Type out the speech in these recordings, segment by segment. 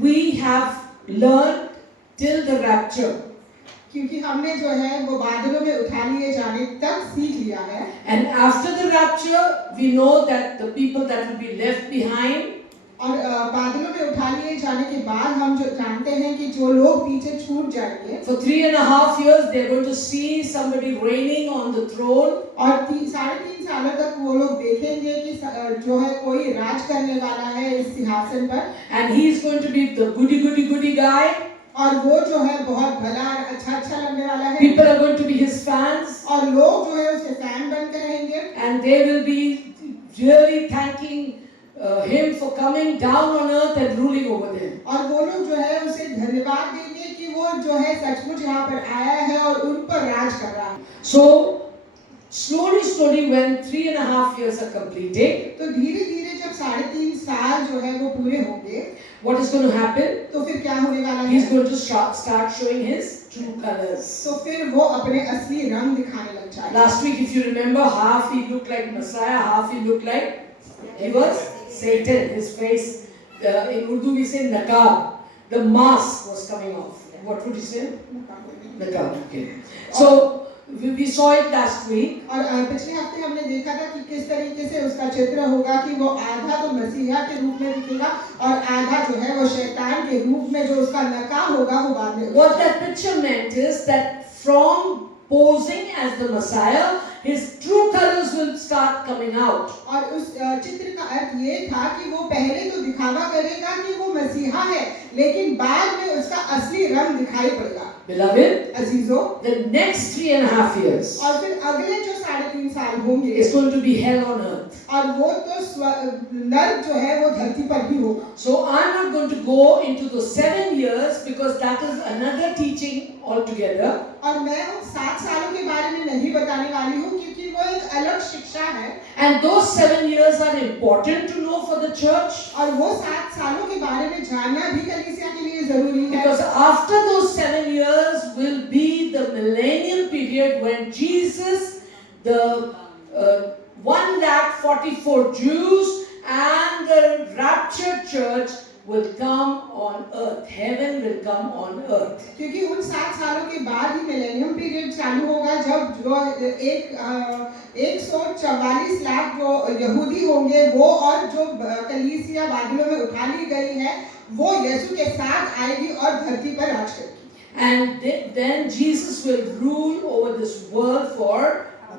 We have learned till the rapture. क्योंकि हमने जो है वो बादलों में उठा लिए जाने तक सीख लिया है। And after the rapture, we know that the people that will be left behind, और बादलों में उठा लिए जाने के बाद हम जो जानते हैं कि जो लोग पीछे छूट जाएंगे, for 3.5 years they are going to see somebody reigning on the throne. और 3.5 सालों तक वो लोग देखेंगे कि जो है कोई राज करने वाला है इस सिंहासन पर, And he is going to be the goody guy. और वो जो है बहुत भला और अच्छा लगने वाला है। People are going to be his fans, और लोग जो है उसके फैन बनकर रहेंगे, and they will be really thanking him for coming down on earth and ruling over them. और वो लोग जो है उसे धन्यवाद देंगे कि वो जो है सचमुच यहाँ पर आया है और उन पर राज कर रहा है। So slowly when 3.5 years are completed, तो धीरे-धीरे जब 3.5 साल जो है वो पूरे होंगे, what is going to happen? तो फिर क्या होने वाला है? He's going to start showing his true colors. तो फिर वो अपने असली रंग दिखाने लग जाएगा। Last week, if you remember, half he looked like Messiah, half he looked like he was Satan. His face, in Urdu we say naqab. The mask was coming off. What would you say? Naqab. Okay. So we saw it last week. और पिछले हफ्ते हमने देखा था कि किस तरीके से उसका चित्र होगा कि वो आधा तो मसीहा के रूप में दिखेगा और आधा जो है वो शैतान के रूप में जो उसका नकाब होगा वो बाद में। What that picture meant is that from posing as the Messiah, his true colors will start coming out. और उस चित्र का अर्थ ये था कि वो पहले तो दिखावा करेगा कि वो मसीहा है, लेकिन बाद में उसका असली रंग दिखाई पड़ेगा। Beloved, अजीजों, the next 3.5 years और फिर अगले जो 3.5 साल होंगे is going to be hell on earth. और वो तो नर्क जो है वो धरती पर भी होगा। So I'm not going to go into those 7 years because that is another teaching altogether. और मैं उन 7 सालों के बारे में नहीं बताने वाली हूँ क्योंकि वो एक अलग शिक्षा है। And those 7 years are important to know for the church. और वो 7 सालों के बारे में जानना भी कलीसिया के लिए जरूरी है। Because after those 7 years will be the millennium period when Jesus, the 144 Jews and the raptured church will come on earth. Heaven will come on earth. क्योंकि उन 7 सालों के बाद ही मिलेनियम पीरियड चालू होगा जब जो 144 लाख जो यहूदी होंगे वो और जो कलीसिया बादलों में उठा ली गई है वो यीशु के साथ आएगी और धरती पर राज करेगी। And then Jesus will rule over this world for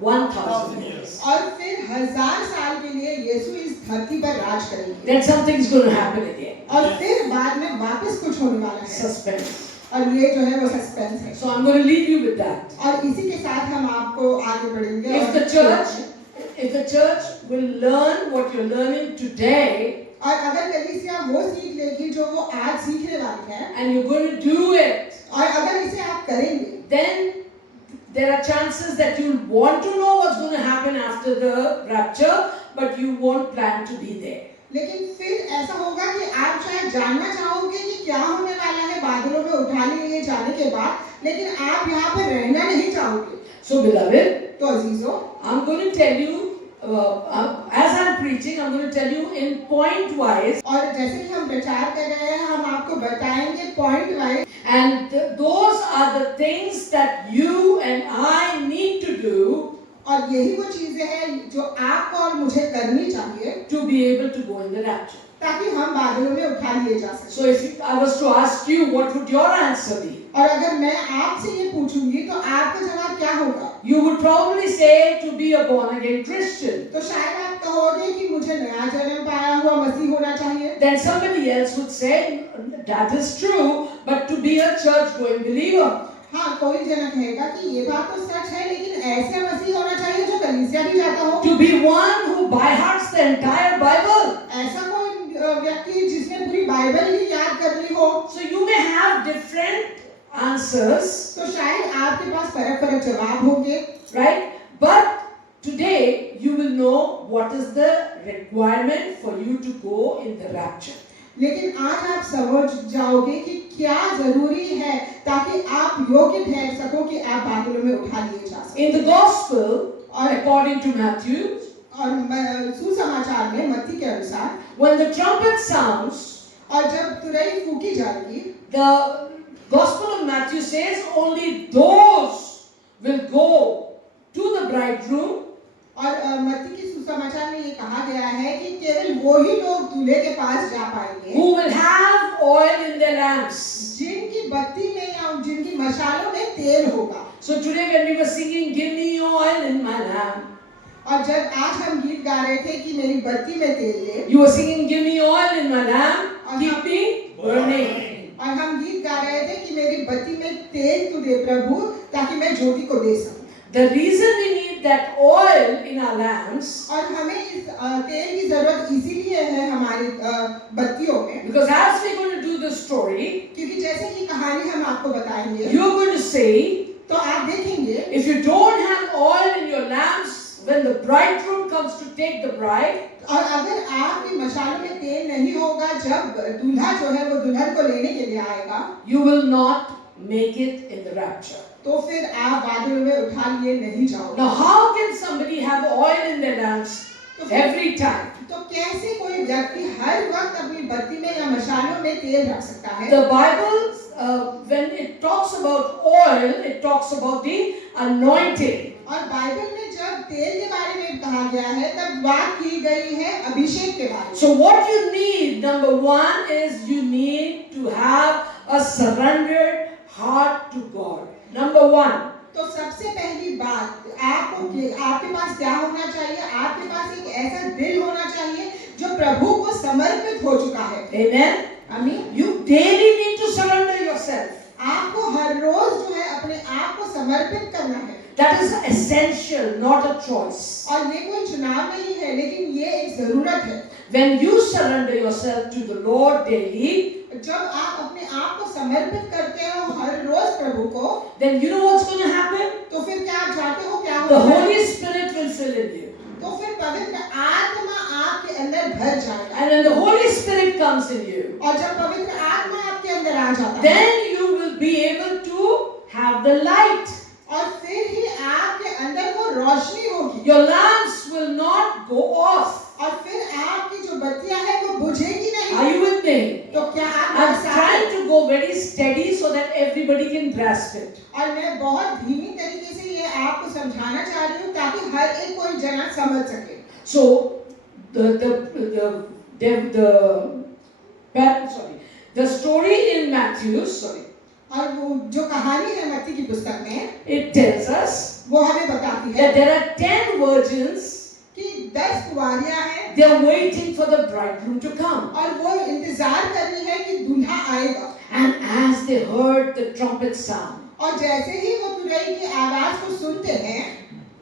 1,000 years. और फिर 1000 साल के लिए यीशु इस धरती पर राज करेंगे। Then something is going to happen again. और फिर बाद में वापस कुछ होने वाला है। Suspense. और ये जो है वो सस्पेंस है। So I'm going to leave you with that. और इसी के साथ हम आपको आगे बढ़ेंगे। If the church will learn what you're learning today, और अगर कलीसिया वो सीख लेगी जो वो आज सीखने वाली है, and you're going to do it, और अगर इसे आप करेंगे, then there are chances that you'll want to know what's going to happen after the rapture, but you won't plan to be there. लेकिन फिर ऐसा होगा कि आप शायद जानना चाहोगे कि क्या होने वाला है बादलों में उठा लिए जाने के बाद, लेकिन आप यहाँ पर रहना नहीं चाहोगे। So beloved, तो अजीजों, I'm going to tell you, as I'm preaching, I'm going to tell you in point wise. और जैसे कि हम प्रचार कर रहे हैं, हम आपको बताएंगे point wise. And those are the things that you and I need to do. और यही वो चीजें हैं जो आपको और मुझे करनी चाहिए to be able to go in the rapture. ताकि हम बादलों में उठा लिए जा सकें। So if I was to ask you, what would your answer be? और अगर मैं आपसे ये पूछूंगी तो आपका जवाब क्या होगा? You would probably say to be a born again Christian. तो शायद आप कहोगे कि मुझे नया जन्म पाया हुआ मसीह होना चाहिए। Then somebody else would say, that is true, but to be a church going believer. हाँ, कोई जना कहेगा कि ये बात तो सच है, लेकिन ऐसे मसीह होना चाहिए जो कलीसिया भी जाता हो। To be one who by hearts the entire Bible. ऐसा कोई व्यक्ति जिसने पूरी बाइबल ही याद कर ली हो। So you may have different answers. तो शायद आपके पास फर्क जवाब होंगे, right? But today you will know what is the requirement for you to go in the rapture. लेकिन आज आप समझ जाओगे कि क्या जरूरी है ताकि आप योग्य ठहर सको कि आप बादलों में उठा लिए जा सको। In the gospel, or according to Matthew, और सुसमाचार में मत्ती के अनुसार, when the trumpet sounds, और जब तुरही फूकी जाएगी, the Gospel of Matthew says only those will go to the bridegroom और मत्ती की सुसमाचार में ये कहा गया है कि केवल वो ही लोग दूल्हे के पास जा पाएंगे who will have oil in their lamps. जिनकी बत्ती में या जिनकी मशालों में तेल होगा। So today when we were singing, give me oil in my lamp, और जब आज हम गीत गा रहे थे कि मेरी बत्ती में तेल दे, you were singing, give me oil in my lamp, keep me burning. और हम गीत गा रहे थे कि मेरी बत्ती में तेल तू दे प्रभु ताकि मैं ज्योति को दे सकूं। The reason we need that oil in our lamps, और हमें इस तेल की जरूरत इसीलिए है हमारी बत्तियों में, because as we're going to do the story, क्योंकि जैसे कि कहानी हम आपको बताएंगे, you're going to see, तो आप देखेंगे if you don't have oil in your lamps when the bridegroom comes to take the bride, और अगर आपकी मशालों में तेल नहीं होगा जब दूल्हा जो है वो दुल्हन को लेने के लिए आएगा, you will not make it in the rapture. तो फिर आप बादलों में उठा लिए नहीं जाओगे। Now how can somebody have oil in their lamps every time? तो कैसे कोई व्यक्ति हर वक्त अपनी बत्ती में या मशालों में तेल रख सकता है? The Bible, when it talks about oil, it talks about the anointing. और बाइबल में जब तेल के बारे में कहा गया है तब बात की गई है अभिषेक के बारे में। So what you need, number one, is you need to have a surrendered heart to God. Number one. तो सबसे पहली बात आपके पास क्या होना चाहिए? आपके पास एक ऐसा दिल होना चाहिए जो प्रभु को समर्पित हो चुका है। Amen. आमीन। You daily need to surrender yourself. आपको हर रोज जो है अपने आप को समर्पित करना है। That is essential, not a choice. और ये कोई चुनाव नहीं है, लेकिन ये एक जरूरत है। When you surrender yourself to the Lord daily, जब आप अपने आप को समर्पित करते हो हर रोज प्रभु को, then you know what's going to happen? तो फिर क्या आप जानते हो क्या The होगा? Holy Spirit will fill in you. तो फिर पवित्र आत्मा आपके अंदर भर जाएगा। And when the Holy Spirit comes in you, और जब पवित्र आत्मा आपके अंदर आ जाता है, then you will be able to have the light. और फिर ही आपके अंदर वो रोशनी होगी। Your lamps will not go off. और फिर आपकी जो बत्तियां हैं वो बुझेगी नहीं। Are you with me? तो क्या आप I'm मेरे साथ trying हैं? to go very steady so that everybody can grasp it. और मैं बहुत धीमी तरीके से ये आपको समझाना चाह रही हूँ ताकि हर एक कोई जना समझ सके। So the story in Matthew, और वो जो कहानी है मत्ती की पुस्तक में, it tells us वो हमें बताती है that there are 10 virgins. कि 10 कुंवारियां हैं, They are waiting for the bridegroom to come. और वो इंतजार कर रही है कि दूल्हा आएगा। And as they heard the trumpet sound, और जैसे ही वो तुरही की आवाज को सुनते हैं,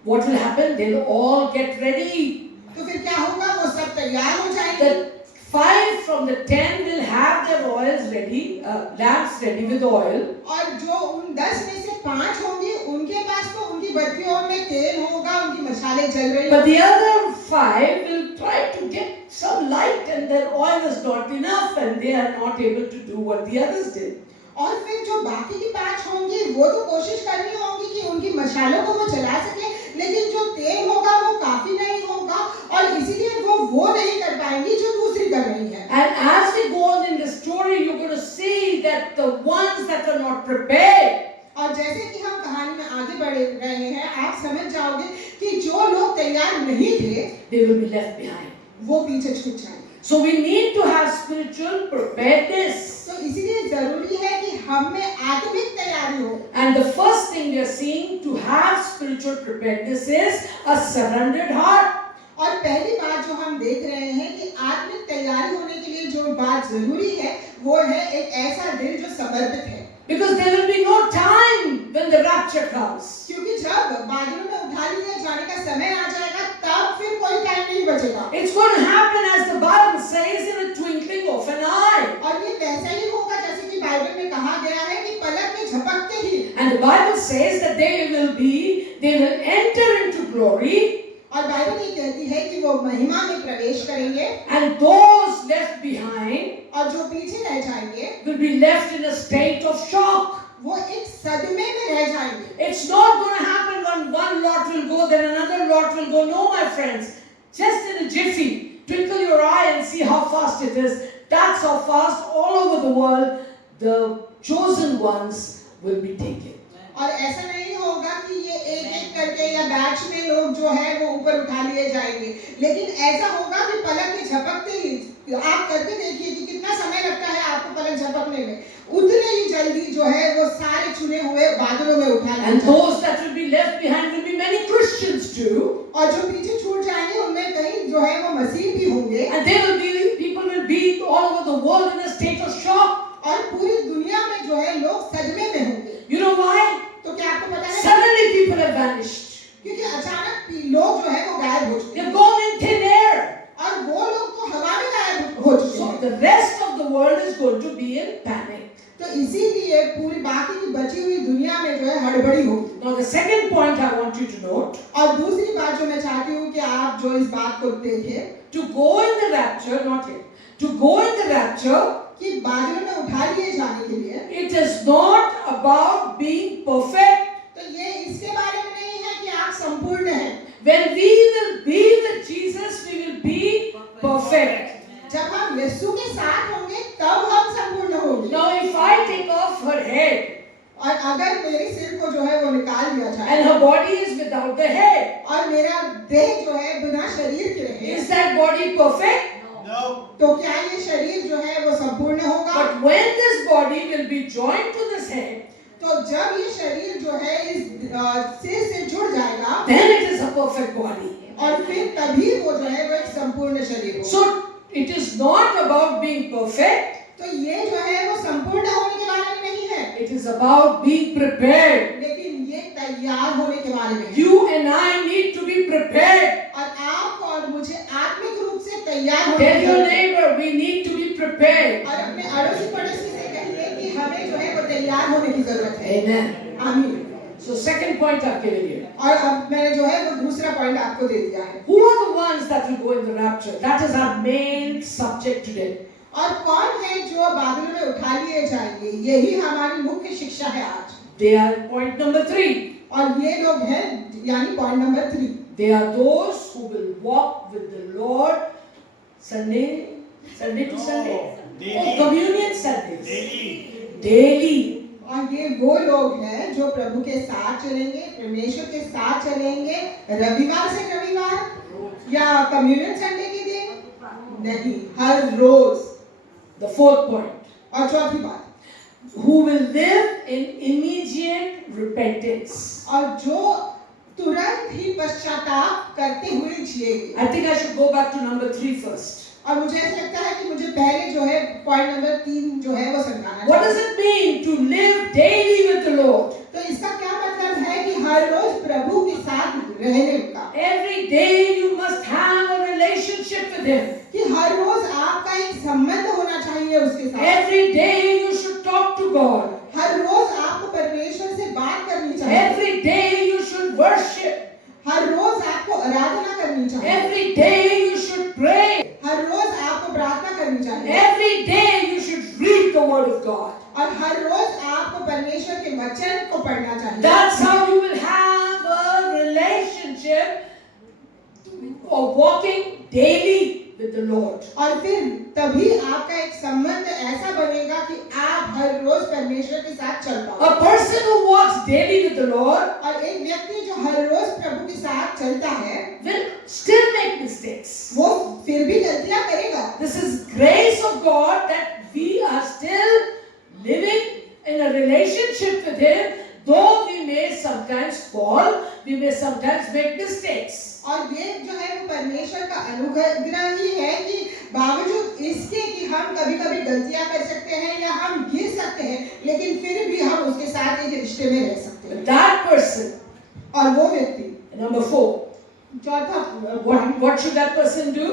what will happen? They'll all get ready. तो फिर क्या होगा? वो सब तैयार हो जाएंगे। The 5 from the 10 will have their oils ready, lamps ready with oil. और जो उन 10 में से 5 होंगे, उनके पास तो उनकी बत्तियों में तेल होगा, उनकी मशालें जल रही But होंगी। the other 5 will try to get some light, and their oil is not enough, and they are not able to do what the others did. और फिर जो बाकी की 5 होंगी, वो तो कोशिश करनी होगी कि उनकी मशालों को वो जला सके, लेकिन जो तेल होगा वो काफी नहीं होगा, और इसीलिए वो नहीं कर पाएंगी जो दूसरी कर रही है। And as we go on in the story, you're going to see that the ones that are not prepared, और जैसे कि हम कहानी में आगे बढ़ रहे हैं, आप समझ जाओगे कि जो लोग तैयार नहीं थे, they will be left behind. वो पीछे छूट जाएंगे। So we need to have spiritual preparedness. तो इसीलिए जरूरी है कि हम में आत्मिक तैयारी हो। And the first thing we are seeing to have spiritual preparedness is a surrendered heart. और पहली बात जो हम देख रहे हैं कि आत्मिक तैयारी होने के लिए जो बात जरूरी है, वो है एक ऐसा दिल जो समर्पित है। Because there will be no time when the rapture comes. क्योंकि जब बादलों में उठा लिए जाने का समय आ जाएगा, तब फिर कोई टाइम नहीं बचेगा। It's going to happen as the Bible says in a twinkling of an eye. और ये वैसा ही होगा जैसे कि बाइबल में कहा गया है कि पलक में झपकते ही। And the Bible says that they will enter into glory. और बाइबल ये कहती है कि वो महिमा में प्रवेश करेंगे, And those left behind और जो पीछे रह जाएंगे will be left in a state of shock. वो एक सदमे में रह जाएंगे। It's not going to happen when one lot will go, then another lot will go. No, my friends. Just in a jiffy, twinkle your eye and see how fast it is. That's how fast all over the world the chosen ones will be taken. और ऐसा नहीं होगा कि ये एक एक करके या बैच में लोग जो है वो ऊपर उठा लिए जाएंगे, लेकिन ऐसा होगा कि पलक के झपकते ही, आप करके देखिए कि कितना समय लगता है आपको पलक झपकने में, उतने ही जल्दी जो है वो सारे चुने हुए बादलों में उठा लिए And जाएंगे। those that will be left behind will be many Christians too. और जो पीछे छूट जाएंगे उनमें कई जो है वो मसीह भी होंगे, And they will be, people will be all over the world in a state of shock. और पूरी दुनिया में जो है लोग सदमे में होंगे। You know why? तो क्या आपको पता है? Suddenly people have vanished. क्योंकि अचानक लोग जो है वो गायब हो चुके They've हैं, gone in thin air. और वो लोग तो हवा में गायब हो चुके So हैं। the rest of the world is going to be in panic. तो इसीलिए पूरी बाकी की बची हुई दुनिया में जो है हड़बड़ी होगी। Now the second point I want you to note, और दूसरी बात जो मैं चाहती हूँ कि आप जो इस बात को देखें, to go in the rapture, not yet, to go in the rapture, कि बादलों में उठा लिए जाने के लिए, it is not about being perfect. तो ये इसके बारे में नहीं है कि आप संपूर्ण हैं। When we will be with Jesus, we will be perfect. जब हम यीशु के साथ होंगे तब हम संपूर्ण होंगे। Now if I take off her head और अगर मेरे सिर को जो है वो निकाल दिया जाए and her body is without the head, और मेरा देह जो है बिना शरीर के रहे, is that body perfect? तो क्या ये शरीर जो है वो संपूर्ण होगा? But when this body will be joined to this head, तो जब ये शरीर जो है इस सिर से जुड़ जाएगा, then it is a perfect body. और फिर तभी वो जो है वो एक संपूर्ण शरीर होगा। So it is not about being perfect, तो ये जो है वो संपूर्ण होने के बारे में नहीं है, it is about being prepared. लेकिन ये तैयार होने के बारे में है। You and I need to be prepared. और आपको और मुझे आत्मिक रूप से तैयार होने Tell की your जरूरत है। neighbor, we need to be prepared. और अपने अड़ोसी पड़ोसी से कहिए कि हमें जो है वो तैयार होने की जरूरत है। Amen. आमीन। So second point आपके लिए, और अब मैंने जो है वो दूसरा पॉइंट आपको दे दिया है। who are the ones that will go in the rapture? That is our main subject today. और कौन है जो बादलों में उठा लिए जाएंगे, यही हमारी मुख्य शिक्षा है आज। They are point number 3. और ये लोग हैं यानी point number 3। They are those who will walk with the Lord Sunday to Sunday. Oh, communion Sundays. Daily. और ये वो लोग हैं जो प्रभु के साथ चलेंगे, परमेश्वर के साथ चलेंगे, रविवार से रविवार या कम्युनियन संडे के दिन नहीं, हर रोज। The fourth point, और चौथी बात, who will live in immediate repentance. और जो तुरंत ही पश्चाताप करते हुए जिएंगे। I think I should go back to number 3 first. और मुझे ऐसा लगता है कि मुझे पहले जो है पॉइंट नंबर 3 जो है वो समझाना What does it mean to live daily with the Lord? तो इसका क्या मतलब है कि हर रोज प्रभु के साथ रहने का, Every day you must have a relationship with Him. कि हर रोज आपका एक संबंध होना चाहिए उसके साथ। Every day you should talk to God. हर रोज आपको परमेश्वर से बात करनी चाहिए। Every day you should worship. हर रोज आपको आराधना करनी चाहिए। Every day you should pray. हर रोज आपको प्रार्थना करनी चाहिए। Every day you should read the Word of God. और हर रोज आपको परमेश्वर के वचन को पढ़ना चाहिए। That's how you will have a relationship of walking daily with the Lord. और फिर तभी आपका एक संबंध ऐसा बनेगा कि आप हर रोज परमेश्वर के साथ चल पाओ। A person who walks daily with the Lord और एक व्यक्ति जो हर रोज प्रभु के साथ चलता है, will still make mistakes. वो फिर भी गलतियां करेगा। This is grace of God that we are still living in a relationship with Him, though we may sometimes fall, we may sometimes make mistakes. और ये जो है वो परमेश्वर का अनुग्रह ही है कि बावजूद इसके कि हम कभी-कभी गलतियां कर सकते हैं या हम गिर सकते हैं, लेकिन फिर भी हम उसके साथ एक रिश्ते में रह सकते हैं। But that person, और वो व्यक्ति, number 4, चौथा, what should that person do?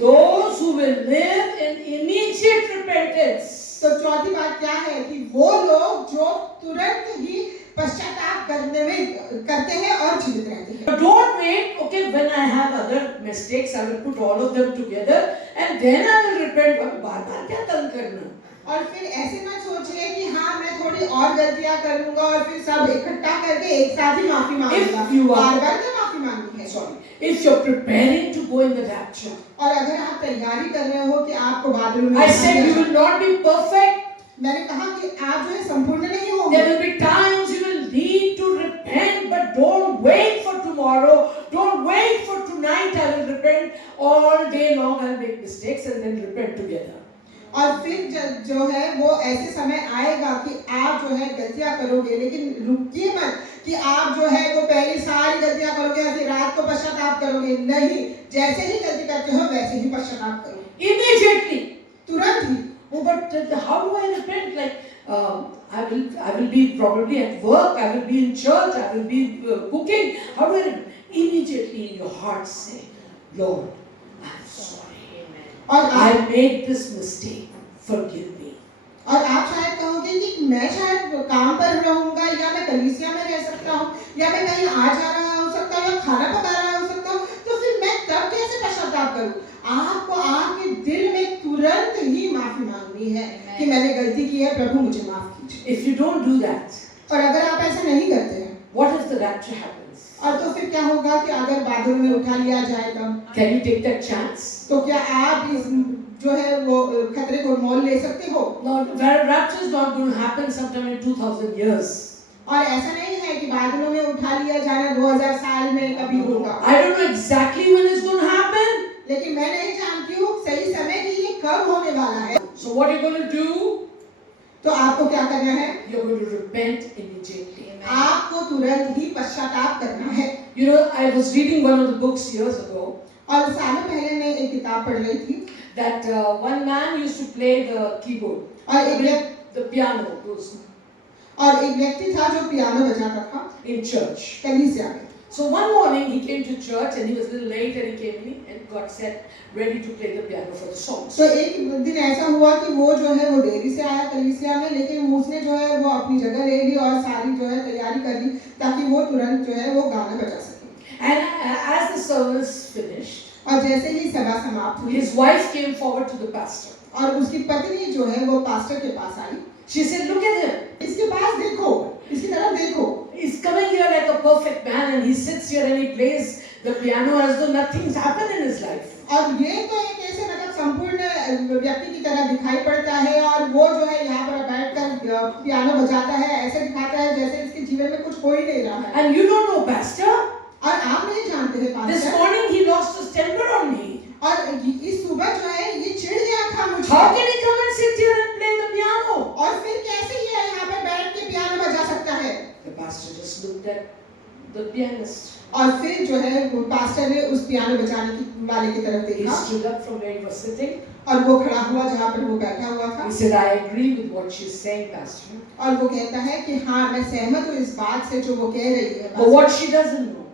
Those who will live in immediate repentance. तो चौथी बात क्या है कि वो लोग जो तुरंत ही पश्चाताप करते हैं और जीवित रहते हैं। But don't wait, okay, when I have other mistakes, I will put all of them together and then I will repent. बार-बार क्या तंग करना? और फिर ऐसे मत सोचिए कि हाँ मैं थोड़ी और गलतियां करूंगा और फिर सब इकट्ठा करके एक साथ ही माफी मांगूंगा। If you are- बार-बार क्या माफी मांगनी है। Sorry. If you're preparing to go in the rapture, और अगर आप तैयारी कर रहे हो कि आपको बादलों में I उठा said लिया you जाए, will not be perfect. मैंने कहा कि आप जो है संपूर्ण नहीं होंगे। There will be times you will need to repent, but don't wait for tomorrow. Don't wait for tonight. I will repent all day long. I'll make mistakes and then repent together. और फिर जो है वो ऐसे समय आएगा कि आप जो है गलतियां करोगे, लेकिन रुकिए मत कि आप जो है वो पहले सारी गलतियां करोगे और फिर रात को पश्चाताप करोगे। नहीं, जैसे ही गलती करते हो वैसे ही पश्चाताप करो, Immediately. तुरंत ही। Oh, but how do I repent? Like I will be probably at work. I will be in church. I will be cooking. How do I repent? Immediately in your heart say, Lord, I'm sorry. और I made this mistake. Forgive me. और आप शायद कहोगे कि मैं शायद काम पर रहूंगा, या मैं कलीसिया में रह सकता हूँ, या मैं कहीं आ जा रहा हो सकता हूँ, या खाना पका रहा हो सकता हूँ, तो फिर मैं तब कैसे पश्चाताप करूँ? आपको आपके दिल में तुरंत ही माफी मांगनी है कि मैंने गलती की है, प्रभु मुझे माफ कीजिए। If you don't do that, और अगर आप ऐसा नहीं करते हैं, what if the rapture happens? और तो फिर क्या होगा कि अगर बादलों में उठा लिया जाए तब? Can you take that chance? तो क्या आप इस जो है वो खतरे को मोल ले सकते हो? No, rapture is not going to happen sometime in 2000 years. और ऐसा नहीं है कि बादलों में उठा लिया जाना 2000 साल में कभी होगा। I don't know exactly when it's going to happen. लेकिन मैं नहीं जानती हूँ सही समय कि ये कब होने वाला है। So what are you going to do? तो आपको क्या करना है? You're going to repent immediately. आपको तुरंत ही पश्चाताप करना है। You know, I was reading one of the books years ago और सालों पहले मैं एक किताब पढ़ रही थी that one man used to play the keyboard, और एक the piano, those व्यक्ति था जो पियानो बजाता था in church. कलीसिया में। So one morning he came to church and he was a little late and he came in and got set ready to play the piano for the songs. तो एक दिन ऐसा हुआ कि वो जो है वो देरी से आया कलीसिया में, लेकिन उसने जो है वो अपनी जगह ले ली और सारी जो है तैयारी कर ली ताकि वो तुरंत जो है वो गाना बजा सके। And as the service finished, और जैसे ही सभा समाप्त हुई, his wife came forward to the pastor. और उसकी पत्नी जो है वो पास्टर के पास आई। She said, "Look at him. इसके पास देखो, इसकी तरफ देखो। He's coming here like a perfect man and he sits here and he plays the piano as though nothing's happened in his life." और ये तो एक ऐसे मतलब संपूर्ण व्यक्ति की तरह दिखाई पड़ता है, और वो जो है यहाँ पर बैठकर पियानो बजाता है, ऐसे दिखाता है जैसे इसके जीवन में कुछ हो ही नहीं रहा है। And you don't know, Pastor, और आप नहीं जानते हैं this pastor, morning he lost his temper on me. और इस सुबह जो है ये चिढ़ गया था मुझे। How can he come and sit here and play the piano? और फिर कैसे ये यहाँ पर बैठ के पियानो बजा सकता है? The pastor just looked at the pianist. और फिर जो है वो पास्टर ने उस पियानो बजाने की वाले की तरफ He देखा, stood up from where he was sitting. और वो खड़ा हुआ जहाँ पर वो बैठा हुआ था, He said, "I agree with what she's saying, Pastor. और वो कहता है कि हाँ मैं सहमत हूँ इस बात से जो वो कह रही है, But what she doesn't know,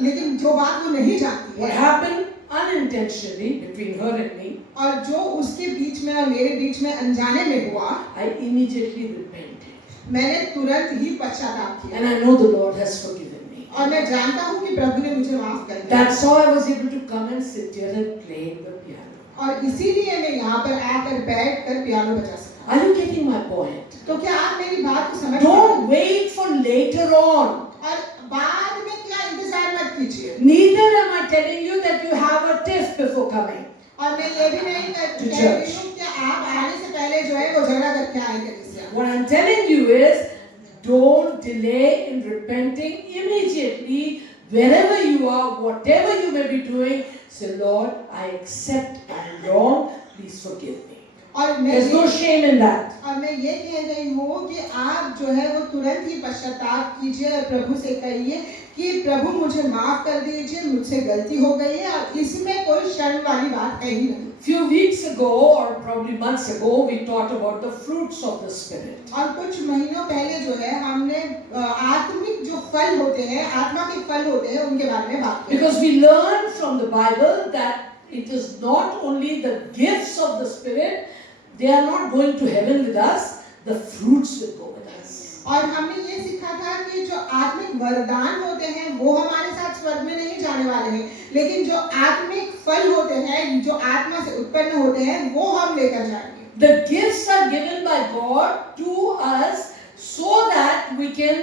लेकिन जो बात वो नहीं जानती what है, happened unintentionally between her and me, और जो उसके बीच में और मेरे बीच में अनजाने में हुआ, I immediately repented. मैंने तुरंत ही पश्चाताप किया, And I know the Lord has forgiven me. और मैं जानता हूँ कि प्रभु ने मुझे माफ कर दिया। That's how I was able to come and sit here and play the piano. और इसीलिए मैं यहाँ पर आकर बैठकर पियानो बजा सका। Are you getting my point? तो क्या आप मेरी बात को समझ रहे हैं? Don't wait for later on. और बाद में क्या इंतजार मत कीजिए। Neither am I telling you that you have a tiff before coming. और मैं ये भी नहीं कह रही हूँ कि आप आने से पहले जो है वो झगड़ा करके आए कलीसिया। What I'm telling you is, don't delay in repenting immediately. Wherever you are, whatever you may be doing, say, Lord, I accept I'm wrong. Please forgive me. और मैं There's no shame in that. और मैं ये कह रही हूँ कि आप जो है वो तुरंत ही पश्चाताप कीजिए और प्रभु से कहिए कि प्रभु मुझे माफ कर दीजिए, मुझसे गलती हो गई है, और इसमें कोई शर्म वाली बात है ही नहीं। Few weeks ago, or probably months ago, we taught about the fruits of the Spirit. और कुछ महीनों पहले जो है हमने आत्मिक जो फल होते हैं, आत्मा के फल होते हैं, उनके बारे में बात की। Because we learn from the Bible that it is not only the gifts of the Spirit, they are not going to heaven with us, the fruits will go with us. और हमने ये सीखा था कि जो आत्मिक वरदान होते हैं वो हमारे साथ स्वर्ग में नहीं जाने वाले हैं, लेकिन जो आत्मिक फल होते हैं, जो आत्मा से उत्पन्न होते हैं, वो हम लेकर जाएंगे। The gifts are given by God to us so that we can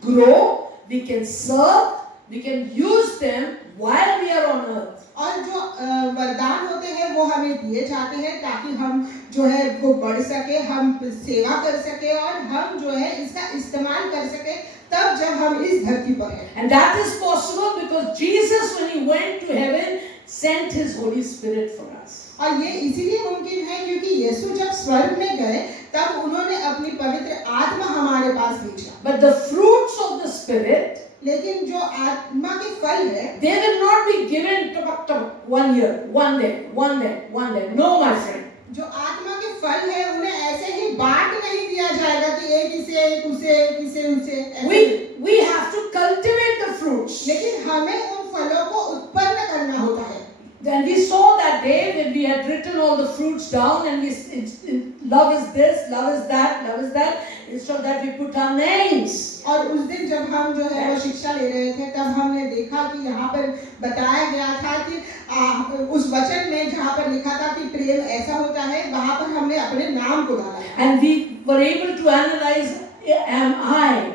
grow, we can serve, we can use them while we are on earth. और जो वरदान होते हैं वो हमें दिए जाते हैं ताकि हम जो है वो बढ़ सके, हम सेवा कर सके और हम जो है इसका इस्तेमाल कर सके तब जब हम इस धरती पर हैं। And that is possible because Jesus, when he went to heaven, sent his Holy Spirit for us. और ये इसीलिए मुमकिन है क्योंकि यीशु जब स्वर्ग में गए तब उन्होंने अपनी पवित्र आत्मा हमारे पास भेजा। But the fruits of the Spirit, लेकिन जो आत्मा के फल है they will not be given to 1 year, 1 day, 1 day, 1 day. No, my friend. जो आत्मा के फल है उन्हें ऐसे ही बांट नहीं दिया जाएगा कि एक इसे एक उसे एक इसे उसे। We have to cultivate the fruits. लेकिन हमें उन फलों को उत्पन्न करना होता है। Then we saw that day when we had written all the fruits down and love is this, love is that, love is that. Instead of that we put our names. और उस दिन जब हम जो है वो शिक्षा ले रहे थे तब हमने देखा कि यहाँ पर बताया गया था कि उस वचन में जहाँ पर लिखा था कि प्रेम ऐसा होता है वहाँ पर हमने अपने नाम को डाला। And we were able to analyze, am I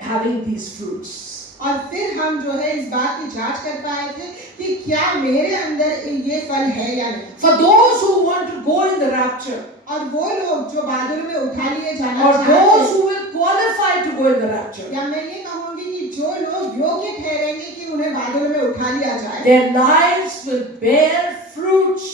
having these fruits? और फिर हम जो है इस बात की जांच कर पाए थे कि क्या मेरे अंदर ये फल है या नहीं। For those who want to go in the rapture, और वो लोग जो बादल में उठा लिए जाना or चाहते हैं, those who will qualify to go in the rapture, या मैं ये कहूँगी कि जो लोग योग्य ठहरेंगे कि उन्हें बादल में उठा लिया जाए, their lives will bear fruits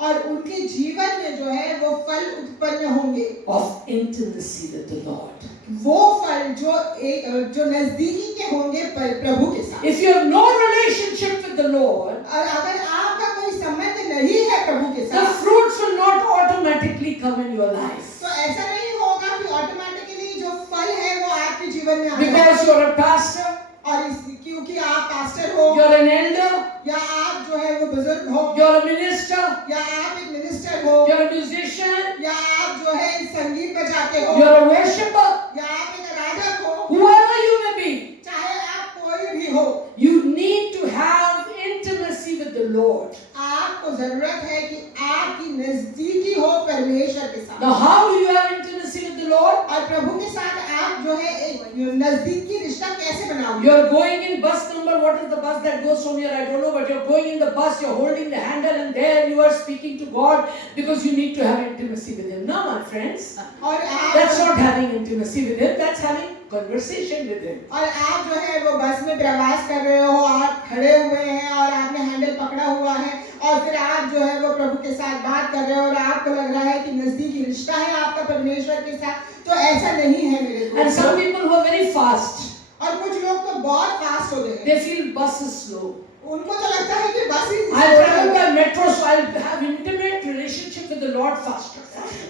और उनके जीवन में जो है वो फल उत्पन्न होंगे of intimacy with the Lord. वो फल जो नजदीकी के होंगे प्रभु के साथ। If you have no relationship with the Lord, और अगर आपका कोई संबंध नहीं है प्रभु के the साथ, fruits will not automatically come in your life. तो ऐसा नहीं होगा कि ऑटोमेटिकली जो फल है वो आपके जीवन में आ जाए। Because you are a pastor, और क्योंकि आप पास्टर हो, you are an elder, या आप जो है वो बुजुर्ग हो, you are a minister, या आप एक मिनिस्टर हो, you are a musician, या आप जो है संगीत बजाते हो, you are a worshipper, या आप एक आराधक हो, whoever you may be, चाहे आप कोई भी हो, you need to have intimacy with the Lord. आपको जरूरत है कि आपकी नजदीकी हो परमेश्वर के साथ। Now how do you have intimacy with the Lord? और प्रभु के साथ आप जो है एक नजदीकी रिश्ता कैसे बनाओगे? You are going in bus number, what is the bus that goes from here? I don't know, but you are going in the bus, you are holding the handle and there you are speaking to God because you need to have intimacy with Him. No, my friends, और आप that's not having intimacy with Him, that's having conversation with Him. और आप जो है वो बस में प्रवास कर रहे हो, आप खड़े हुए हैं और आपने हैंडल पकड़ा हुआ है और फिर आप जो है वो प्रभु के साथ बात कर रहे हो और आपको लग रहा है कि नजदीकी रिश्ता है आपका परमेश्वर के साथ, तो ऐसा नहीं है मेरे को। And some people who are very fast, और कुछ लोग तो बहुत फास्ट हो गए हैं, they feel bus is slow. उनको तो लगता है कि बस ही I'll travel by metro, so I'll have intimate relationship with the Lord faster.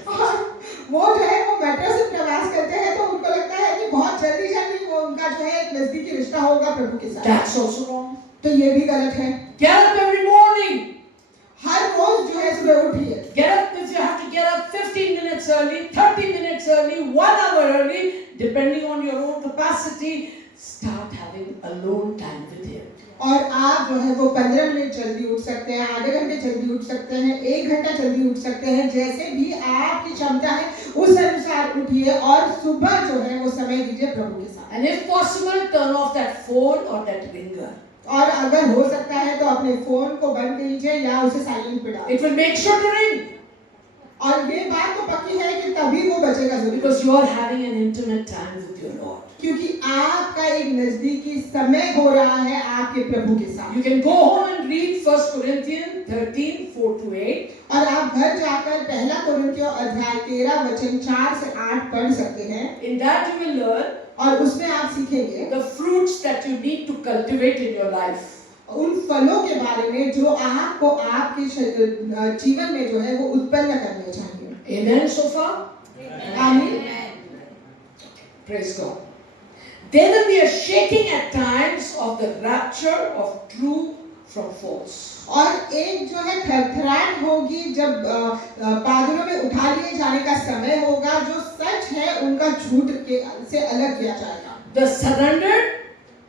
और वो जो है वो मेट्रो से प्रवास करते हैं तो उनको लगता है कि बहुत जल्दी जल्दी वो उनका जो है एक नजदीकी रिश्ता होगा प्रभु के साथ। That's also wrong. तो ये भी गलत है। Get up every morning. हर रोज जो है सुबह उठिए। Get up if you have to get up 15 minutes early, 30 minutes early, 1 hour early, depending on your own capacity. Start having alone time with Him. और आप जो है वो 15 मिनट जल्दी उठ सकते हैं, आधे घंटे जल्दी उठ सकते हैं, 1 घंटा जल्दी उठ सकते हैं, जैसे भी आपकी क्षमता है उस अनुसार उठिए और सुबह जो है वो समय दीजिए प्रभु के साथ। And if possible, turn off that phone or that ringer. और अगर हो सकता है तो अपने फोन को बंद कीजिए या उसे साइलेंट पे डालिए। It will make sure to ring. और ये बात तो पक्की है कि तभी वो बचेगा जरूर। Because you are having an intimate time with your Lord. क्योंकि आपका एक नजदीकी समय हो रहा है आपके प्रभु के साथ। You can go home and read 1 Corinthians 13:4-8. और आप घर जाकर पहला कोरिन्थियों अध्याय 13 वचन 4 से 8 पढ़ सकते हैं। In that you will learn और उसमें आप सीखेंगे the fruits that you need to cultivate in your life. उन फलों के बारे में जो आपको आपके जीवन में जो है वो उत्पन्न करने चाहिए। Amen so far? आमीन। Praise God. There will be a shaking at times of the rapture of true from false. और एक जो है थरथराहट होगी जब बादलों में उठा लिए जाने का समय होगा, जो सच है उनका झूठ से अलग किया जाएगा। The surrendered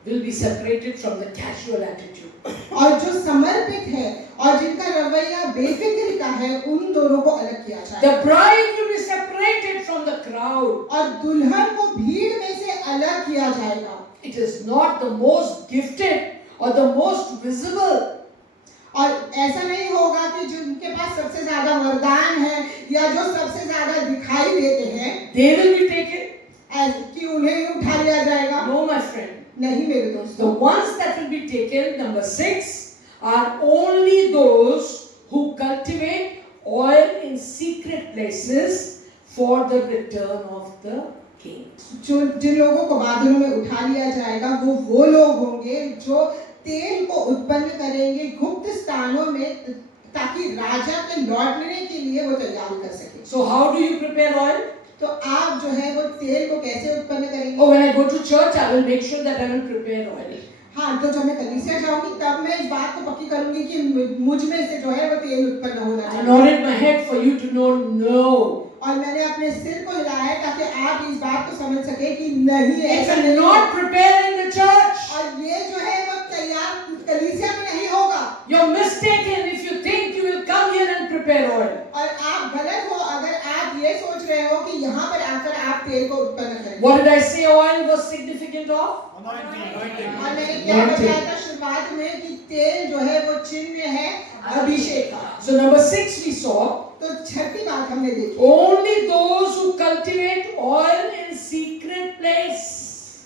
will be separated from the casual attitude. और जो समर्पित है और जिनका रवैया बेफिक्र का है उन दोनों को अलग किया जाएगा। The bride will be separated from the crowd. और दुल्हन को भीड़ में से अलग किया जाएगा। It it is not the most gifted or the most visible. और ऐसा नहीं होगा कि जिनके पास सबसे ज्यादा वरदान है या जो सबसे ज्यादा दिखाई देते हैं They will be taken. कि उन्हें ही उठा लिया जाएगा। No, my friend. नहीं मेरे The दोस्तों, ones that will be taken, number 6, are only those who cultivate oil in secret places for the return of the king. जिन लोगों को बादलों में उठा लिया जाएगा वो लोग होंगे जो तेल को उत्पन्न करेंगे गुप्त स्थानों में ताकि राजा के लौटने के लिए वो तैयार कर सके। So how do you prepare oil? तो आप जो है वो तेल को कैसे उत्पन्न करेंगे? Oh, when I go to church, I will make sure that I will prepare oil. हाँ, तो जब मैं कलीसिया जाऊंगी तब मैं इस बात को पक्की करूंगी कि मुझ में से जो है वो तेल उत्पन्न होना I चाहिए। nodded my head for you to know no. और मैंने अपने सिर को हिलाया है ताकि आप इस बात को समझ सके कि नहीं It ऐसा will नहीं not prepare in the church. और ये जो है वो तैयार कलीसिया में नहीं होगा। You're mistaken if you think you will come here and prepare oil. और आप गलत हो अगर आप ये सोच रहे हो कि यहाँ पर आकर आप तेल को उत्पन्न करेंगे। What did I say oil was significant of? और मैंने क्या बताया था शुरुआत में कि तेल जो है वो चिन्ह है अभिषेक का। So number 6 we saw, तो छठी बात हमने देखी, only those who cultivate oil in secret place.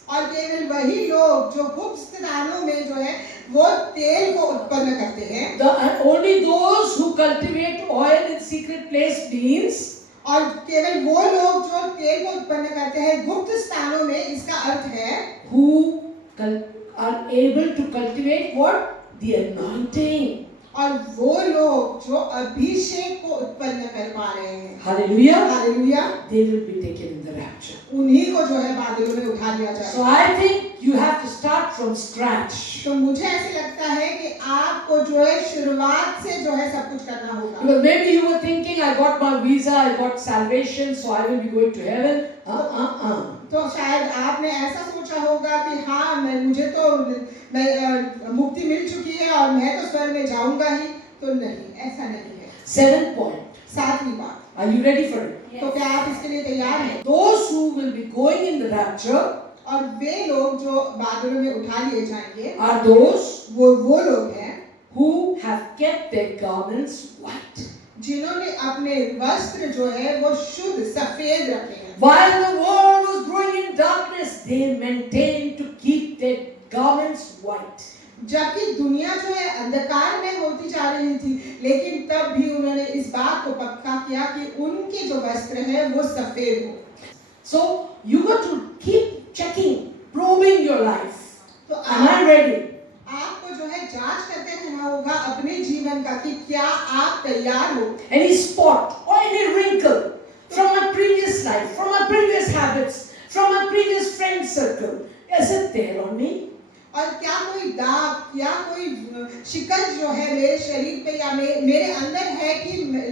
और केवल वही लोग जो गुप्त स्थानों में जो है वो तेल को उत्पन्न करते हैं। Only those who cultivate oil in secret place means और केवल वो लोग जो तेल को उत्पन्न करते हैं गुप्त स्थानों में, इसका अर्थ है who are able to cultivate what? The anointing. और वो लोग जो अभिषेक को उत्पन्न कर पा रहे हैं। Hallelujah. Hallelujah. They will be taken in the rapture. उन्हीं को जो है बादलों में उठा लिया जाएगा। So I think you have to start from scratch. तो मुझे ऐसे लगता है कि आपको जो है शुरुआत से जो है सब कुछ करना होगा। Because maybe you were thinking, I got my visa, I got salvation, so I will be going to heaven. तो शायद आपने ऐसा सोचा होगा कि हाँ मुझे तो मुक्ति मिल चुकी है और मैं तो स्वर्ग में जाऊंगा ही, तो नहीं, ऐसा नहीं है। 7th point. 7वीं बात, Are you ready for it? तो क्या आप इसके लिए तैयार हैं? Those who will be going in the rapture और वे लोग जो बादलों में उठा लिए जाएंगे are those वो लोग हैं who have kept their garments white. जिन्होंने अपने वस्त्र जो है वो शुद्ध सफेद रखे हैं। While the world was growing in darkness, they maintained to keep their garments white. जबकि दुनिया जो है अंधकार में होती जा रही थी, लेकिन तब भी उन्होंने इस बात को पक्का किया कि उनके जो वस्त्र है वो सफेद हो। So you got to keep checking, probing your life. तो Am I ready? आपको जो है जांच करते रहना होगा अपने जीवन का कि क्या आप तैयार हो। Any spot or any wrinkle from my previous life, from my previous habits, from my previous friend circle, is it there on me? और क्या कोई दाग या कोई शिकंज जो है मेरे शरीर पे या मेरे अंदर है कि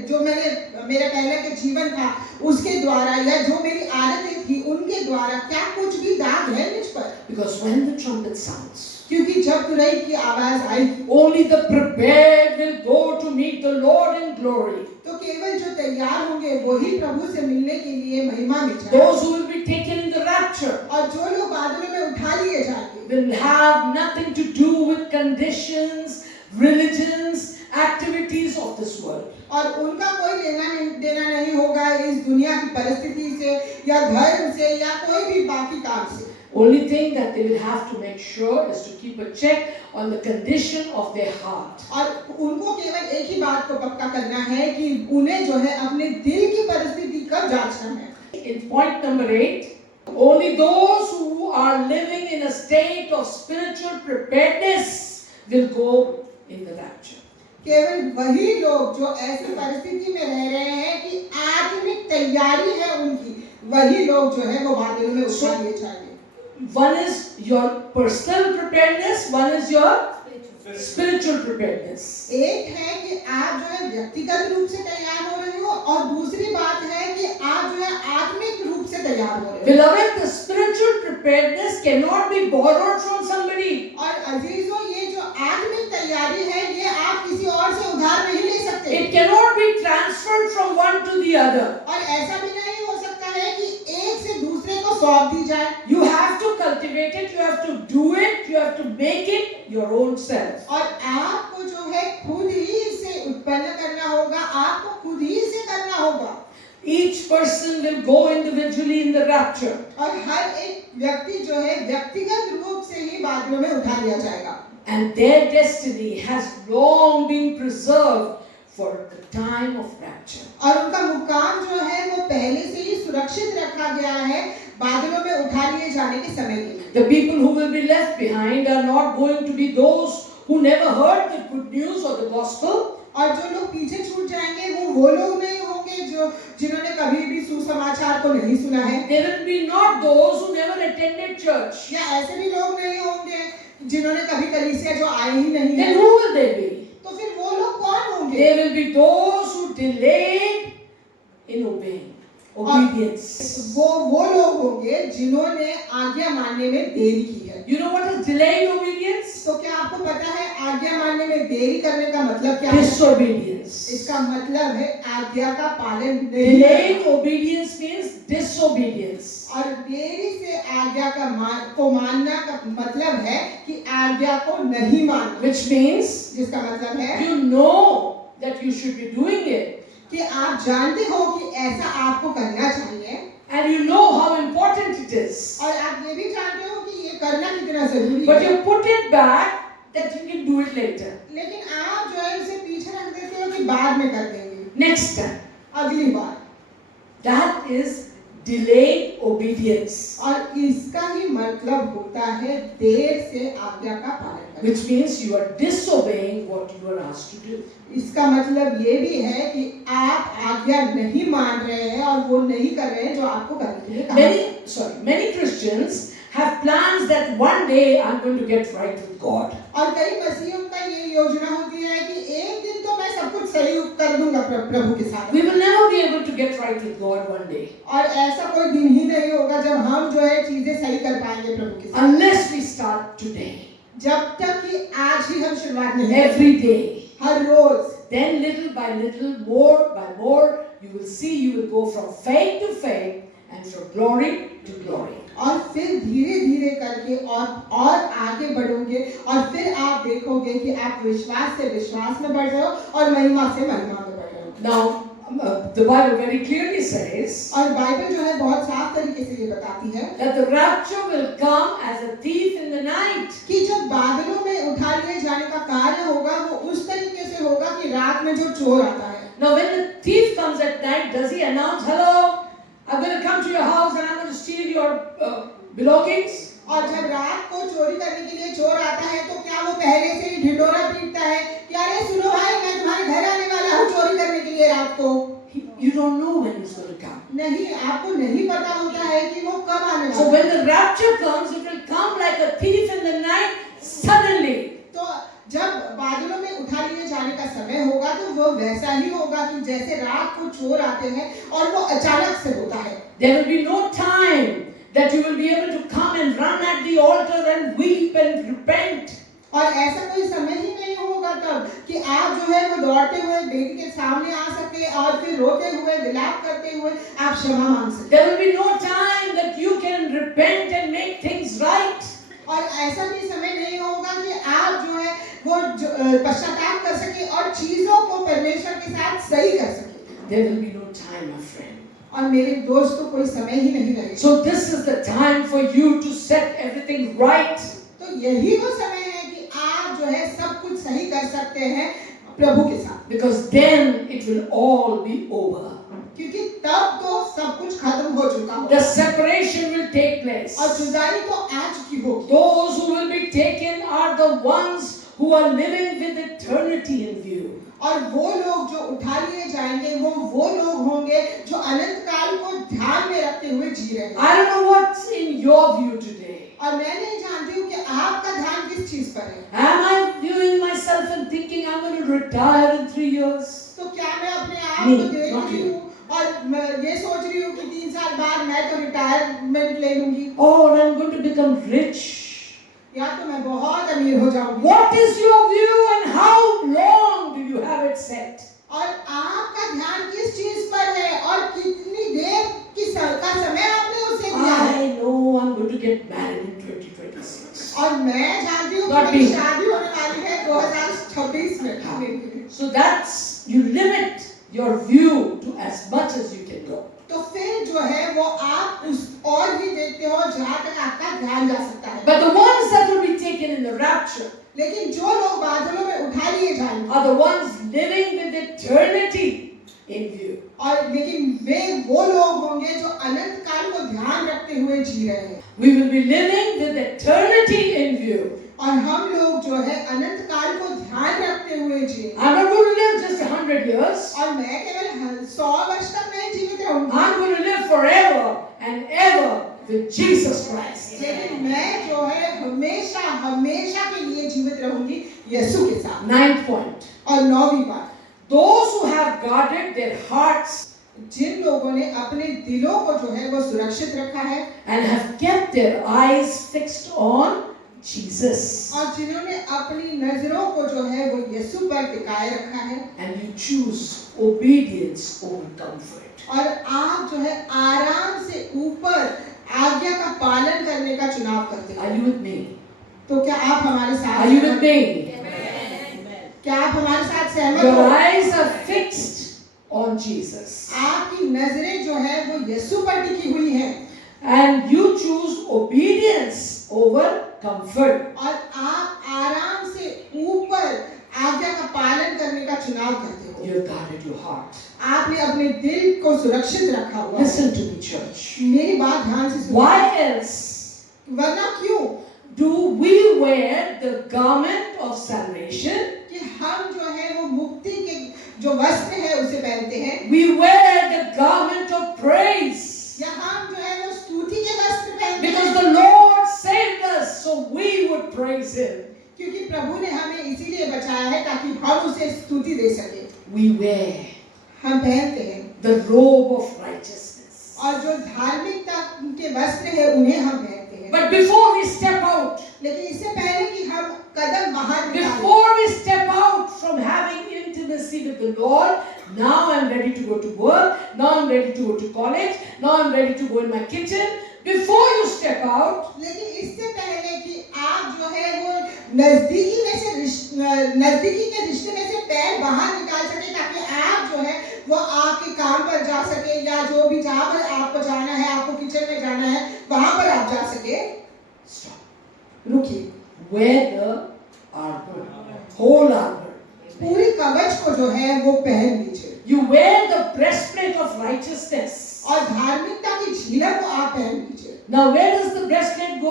जो मेरे पहले के जीवन था उसके द्वारा या जो मेरी आदतें थी उनके द्वारा क्या कुछ भी दाग है मुझ पर? Because when the trumpet sounds, क्योंकि जब तुरई की आवाज आएगी, only the prepared will go to meet the Lord in glory. तो केवल जो तैयार होंगे वही प्रभु से मिलने के लिए महिमा में जाएंगे। Those who will be taken in the rapture और जो लोग बादलों में उठा लिए जाएंगे will have nothing to do with conditions, religions, activities of this world. और उनका कोई लेना देना नहीं होगा इस दुनिया की परिस्थिति से या धर्म से या कोई भी बाकी काम से। Only thing that they will have to make sure is to keep a check on the condition of their heart. और उनको केवल एक ही बात को पक्का करना है कि उन्हें जो है अपने दिल की परिस्थिति का जांचना है। In point number 8, only those who are living in a state of spiritual preparedness will go in the rapture. केवल वही लोग जो ऐसी परिस्थिति में रह रहे हैं कि आत्मिक तैयारी है उनकी, वही लोग जो है वो बादलों में उठा लिए जाएंगे। One is your personal preparedness, one is your spiritual preparedness. एक है कि आप जो है व्यक्तिगत रूप से तैयार हो रहे हो और दूसरी बात है कि आप जो है आत्मिक रूप से तैयार हो रहे हो। Beloved, the spiritual preparedness cannot be borrowed from somebody. और अजीजों, ये जो आत्मिक तैयारी है ये आप किसी और से उधार नहीं ले सकते। It cannot be transferred from one to the other. और ऐसा भी नहीं हो सकता है कि एक से दूसरे को सौंप दी जाए। You have to cultivate it, you have to do it, you have to make it your own self. और आपको जो है खुद ही इसे उत्पन्न करना होगा, आपको खुद ही इसे करना होगा। Each person will go individually in the rapture. और हर एक व्यक्ति जो है व्यक्तिगत रूप से ही बादलों में उठा लिया जाएगा। And their destiny has long been preserved for the time of rapture. और उनका मुकाम जो है वो पहले से ही सुरक्षित रखा गया है बादलों में उठा लिए जाने के समय के लिए। The people who will be left behind are not going to be those who never heard the good news or the gospel. और जो लोग पीछे छूट जाएंगे वो लोग नहीं होंगे जो जिन्होंने कभी भी सुसमाचार को नहीं सुना है। They will be not those who never attended church. या ऐसे भी लोग नहीं होंगे जिन्होंने कभी कलीसिया जो आए ही नहीं Then है। who will they be? तो फिर वो लोग कौन होंगे? They will be those who delayed in obeying. Obedience. वो लोग होंगे जिन्होंने आज्ञा मानने में देरी की है। You know what is delayed obedience? तो क्या आपको पता है आज्ञा मानने में देरी करने का मतलब क्या है? Disobedience. इसका मतलब है आज्ञा का पालन नहीं Delayed करना। obedience means disobedience. और देरी से आज्ञा को मानना का मतलब है कि आज्ञा को नहीं मानना। Which means जिसका मतलब है you know that you should be doing it. कि आप जानते हो कि ऐसा आपको करना चाहिए। And you know how important it is. और आप ये भी जानते हो कि ये करना कितना जरूरी But है। you put it back that you can do it later. लेकिन आप जो है इसे पीछे रख देते हो कि बाद में कर देंगे। Next time. अगली बार। That is delayed obedience. और इसका ही मतलब होता है देर से आज्ञा का पालन करना। Which means you are disobeying what you are asked to do. इसका मतलब ये भी है कि आप आज्ञा नहीं मान रहे हैं और वो नहीं कर रहे हैं जो आपको करने के लिए कहा है। Many Christians have plans that one day I'm going to get right with God. और कई मसीहियों का ये योजना होती है कि एक दिन तो मैं सब कुछ सही कर दूंगा प्रभु के साथ। We will never be able to get right with God one day. और ऐसा कोई दिन ही नहीं होगा जब हम जो है चीजें सही कर पाएंगे प्रभु के साथ। Unless we start today. जब तक कि आज ही हम शुरुआत नहीं Every day. Her rose. Then little by little, more by more, you will see you will go from faith to faith and from glory to glory. और फिर धीरे धीरे करके और आगे बढ़ोगे और फिर आप देखोगे कि आप विश्वास से विश्वास में बढ़ रहे हो और महिमा से महिमा में बढ़ रहे हो। Now, the Bible very clearly says और बाइबल जो है बहुत साफ तरीके से ये बताती है that the rapture will come as a thief in the night. कि जब बादलों में उठा लिए जाने का कार्य होगा वो उस तरीके से होगा कि रात में जो चोर आता है। Now, when the thief comes at night, does he announce, "Hello, I'm going to come to your house and I'm going to steal your belongings"? और जब रात को चोरी करने के लिए चोर आता है तो क्या वो पहले से ही ढिंढोरा पीटता है कि अरे सुनो भाई मैं तुम्हारे घर आने वाला हूँ चोरी करने के लिए रात को? You don't know when he's going to come. नहीं, आपको नहीं पता होता है कि वो कब आने वाला है। So when the rapture comes, it will come like a thief in the night, suddenly. तो जब बादलों में उठा लिए जाने का समय होगा तो वो वैसा ही होगा कि जैसे रात को चोर आते हैं और वो अचानक से होता है। There will be no time that you will be able to come and run at the altar and weep and repent. और ऐसा कोई समय ही नहीं होगा तब कि आप जो है वो दौड़ते हुए बेटी के सामने आ सके और फिर रोते हुए विलाप करते हुए आप क्षमा मांग सके। There will be no time that you can repent and make things right. और ऐसा भी समय नहीं होगा कि आप जो है वो पश्चाताप कर सके और चीजों को परमेश्वर के साथ सही कर सके। There will be no time, my friend. और मेरे दोस्तों कोई समय ही नहीं रहेगा। So this is the time for you to set everything right. तो यही वो समय है कि आप जो है सब कुछ सही कर सकते हैं प्रभु के साथ। Because then it will all be over. क्योंकि तब तो सब कुछ खत्म हो चुका होगा। The separation will take place. और जुदाई तो आ चुकी होगी। Those who will be taken are the ones who are living with eternity in view. और वो लोग जो उठा लिए जाएंगे वो लोग होंगे जो अनंत काल को ध्यान में रखते हुए जी रहे हैं। I don't know what's in your view today. और मैं नहीं जानती हूँ कि आपका ध्यान किस चीज पर है। Am I viewing myself and thinking I'm going to retire in 3 years? तो क्या मैं अपने आप को देख रही हूँ और मैं ये सोच रही हूँ कि 3 साल बाद मैं तो रिटायरमेंट ले लूंगी Or I'm going to become rich? या तो मैं बहुत अमीर हो जाऊंगी। What is your view and how long do you have it set? और आपका ध्यान किस चीज पर है और कितनी देर का समय आपने उसे दिया है? I know I'm going to get married in 2026. और मैं जानती हूँ कि God मेरी be. शादी होने वाली है 2026 में। So that's, you limit your view to as much as you can go. तो फिर जो है वो आप उस और भी देखते हो जहाँ तक आपका ध्यान जा सकता है। But the ones that will be taken in the rapture लेकिन जो लोग बादलों में उठा लिए जाएंगे are the ones living with eternity in view. और लेकिन वे वो लोग होंगे जो अनंत काल को ध्यान रखते हुए जी रहे हैं। We will be living with eternity in view. और हम लोग जो है अनंत काल को ध्यान रखते हुए जी। I'm not going to live just 100 years. और मैं केवल 100 वर्ष तक नहीं जीवित रहूंगी। I'm going to live forever and ever with Jesus Christ. लेकिन मैं जो है हमेशा हमेशा के लिए जीवित रहूंगी यीशु के साथ। 9th point. और 9वीं बात, Those who have guarded their hearts जिन लोगों ने अपने दिलों को जो है वो सुरक्षित रखा है and have kept their eyes fixed on Jesus. और जिन्होंने अपनी नजरों को जो है वो यीशु पर टिकाए रखा है And you choose obedience over comfort. और आप जो है आराम से ऊपर आज्ञा का पालन करने का चुनाव करते Are हैं। you with me? तो क्या आप हमारे साथ Are you with me? क्या आप हमारे साथ सहमत Your हो? eyes are fixed on Jesus. आपकी नजरें जो है वो यीशु पर टिकी हुई हैं And you choose obedience over comfort. और आप आराम से ऊपर आज्ञा का पालन करने का चुनाव करते हो। You have guarded your heart. आपने अपने दिल को सुरक्षित रखा हुआ है। Listen to me, church. मेरी बात ध्यान से सुनो। Why else वरना क्यों do we wear the garment of salvation? कि हम जो है वो मुक्ति के जो वस्त्र है उसे पहनते हैं We wear the garment of praise. या हम जो है वो स्तुति के वस्त्र पहनते Because हैं the Lord saved us, so we would praise Him. क्योंकि प्रभु ने हमें इसीलिए बचाया है ताकि हम उसे स्तुति दे सके। We wear हम पहनते हैं the robe of righteousness. और जो धार्मिकता के वस्त्र है उन्हें हम पहनते हैं। But before we step out, लेकिन इससे पहले कि हम कदम बाहर निकालें, before we step out from having intimacy with the Lord, now I'm ready to go to work, now I'm ready to go to college, now I'm ready to go in my kitchen. Before you step out, लेकिन इससे पहले कि आप जो है वो नजदीकी के रिश्ते में से पैर बाहर निकाल सके ताकि आप जो है वो आपके काम पर जा सके या जो भी जहाँ पर आपको जाना है, आपको किचन में जाना है, वहाँ पर आप जा सके। stop. रुकिए। Wear the armor, whole armor. पूरी कवच को जो है वो पहन लीजिए You wear the breastplate of righteousness. और धार्मिकता की झीलक को आप पहन लीजिए। Now, where does the breastplate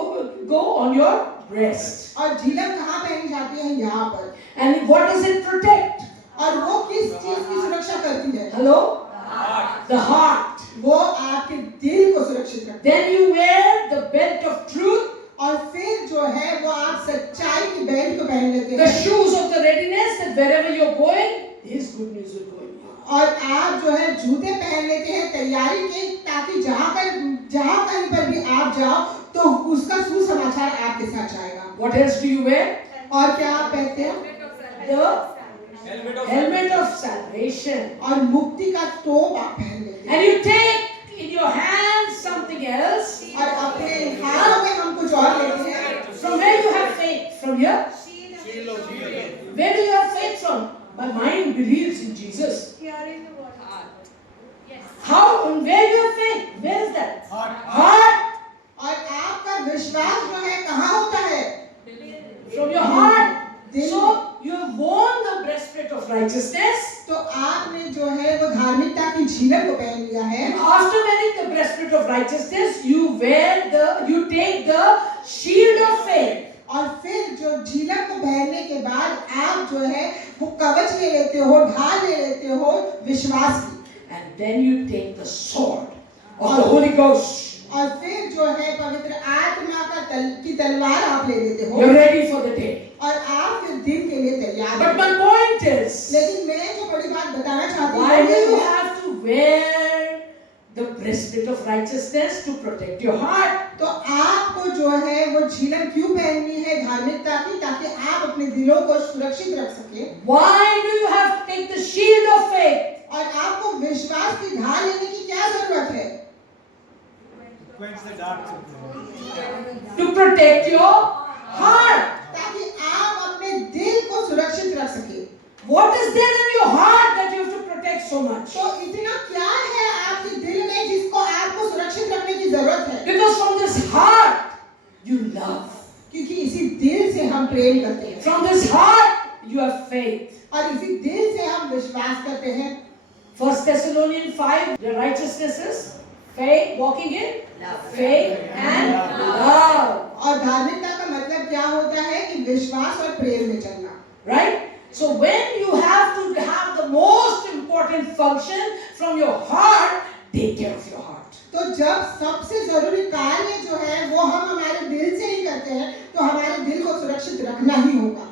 go on your breast? और झीलक कहाँ पहनी जाती है? यहाँ पर। And what does it protect? और वो किस चीज की सुरक्षा करती है? Hello? The heart. वो आपके दिल को सुरक्षित रखती है। Then you wear the belt of truth, और फिर जो है वो आप सच्चाई की बेल्ट को पहन लेते the हैं shoes of the readiness that wherever you're going, His good news will go in you. और आप जो है जूते पहन लेते हैं तैयारी के ताकि जहाँ कहीं पर भी आप जाओ तो उसका सुसमाचार आपके साथ जाएगा। What else do you wear? और क्या आप पहनते हैं? The helmet of salvation. और मुक्ति का तोप आप पहन लेते हैं And you take in your hands something else. और अपने हाथों में हम कुछ और लेते हैं। From where you have faith? From here? Where do you have faith from? My mind believes in Jesus. How and where you have faith? Where is that? Heart. और आपका विश्वास जो है कहाँ होता है? From your heart. दिल। So you have worn the breastplate of righteousness. तो आपने जो है वो धार्मिकता की झीलक को पहन लिया है And after wearing the breastplate of righteousness, you take the shield of faith. और फिर जो झीलक को पहनने के बाद आप जो है वो कवच ले लेते हो, ढाल ले लेते हो विश्वास की। And then you take the sword of the Holy Ghost. और फिर जो है पवित्र आत्मा की तलवार आप ले लेते हो। You're ready for the day. और आप फिर दिन के लिए तैयार But हैं। my point is, लेकिन मैं जो बड़ी बात बताना चाहती हूँ why do वो you है, have to wear the breastplate of righteousness to protect your heart? तो आपको जो है वो झीलक क्यों पहननी है धार्मिकता की ताकि आप अपने दिलों को सुरक्षित रख सके। Why do you have to take the shield of faith? और आपको विश्वास की ढाल लेने की क्या जरूरत है? quench the dark circle. To protect your heart. ताकि आप अपने दिल को सुरक्षित रख सके। What is there in your heart that you have to protect so much? तो इतना क्या है आपके दिल में जिसको आपको सुरक्षित रखने की जरूरत है? Because from this heart you love. क्योंकि इसी दिल से हम प्रेम करते हैं। From this heart you have faith. और इसी दिल से हम विश्वास करते हैं। 1 Thessalonians 5, the righteousness is faith, walking in faith and love. और धार्मिकता का मतलब क्या होता है कि विश्वास और प्रेम में चलना। Right? So when you have to have the most important function from your heart, take care of your heart. तो जब सबसे जरूरी कार्य जो है वो हम हमारे दिल से ही करते हैं, तो हमारे दिल को सुरक्षित रखना ही होगा।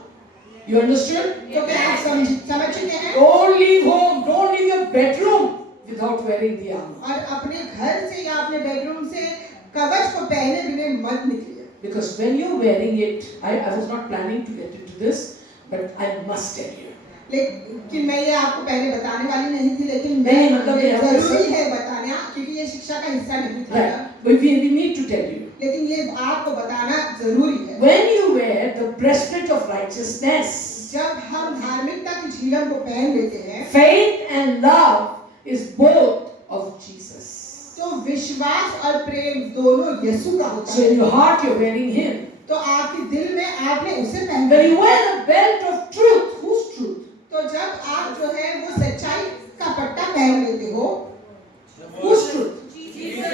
You understood? तो क्या आप समझ चुके हैं? Don't leave home, don't leave your bedroom without wearing the armor. और अपने घर से या अपने बेडरूम से कवच को पहने बिना मत निकलिए। Because when you're wearing it, I was not planning to get into this, but I must tell you. लेकिन मैं ये आपको पहले बताने वाली नहीं थी, लेकिन नहीं, मतलब ये जरूरी है बताना, क्योंकि ये शिक्षा का हिस्सा नहीं था। Right. But we need to tell you. लेकिन ये आपको बताना जरूरी है। When you wear the breastplate of righteousness, जब हम धार्मिकता की झिलम को पहन लेते हैं, faith and love is both of Jesus. तो विश्वास और प्रेम दोनों यीशु का होता So है। in your heart you're wearing Him. तो आपके दिल में आपने उसे पहना। When you wear the belt of truth, whose truth? तो जब आप जो है वो सच्चाई का पट्टा पहन लेते हो, Whose truth?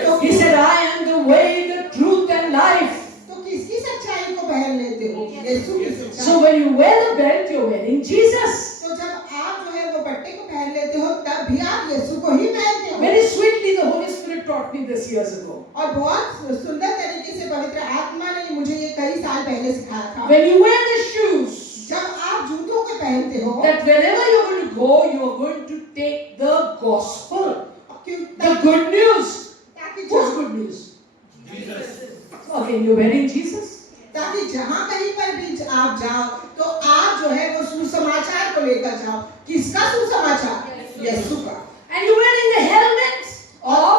तो He said, I am the way, the truth and life. तो किसकी सच्चाई को पहन लेते हो? यीशु की सच्चाई। So when you wear the belt, you're wearing Jesus. तो जब आप जो है वो पट्टे को पहन लेते हो, तब भी आप यीशु को ही पहनते हो। Very sweetly the Holy Spirit taught me this years ago. और बहुत सुंदर तरीके से पवित्र आत्मा ने मुझे ये कई साल पहले सिखाया था। When you wear the shoes, जब आप जूतों को पहनते हो, that wherever you're going to go, you're going to take the gospel, the good news. ताकि What's good news? Okay, you're wearing Jesus. ताकि जहाँ कहीं पर भी आप जाओ, तो आप जो है वो सुसमाचार को लेकर जाओ। किसका सुसमाचार? यीशु का। And you're wearing the helmet of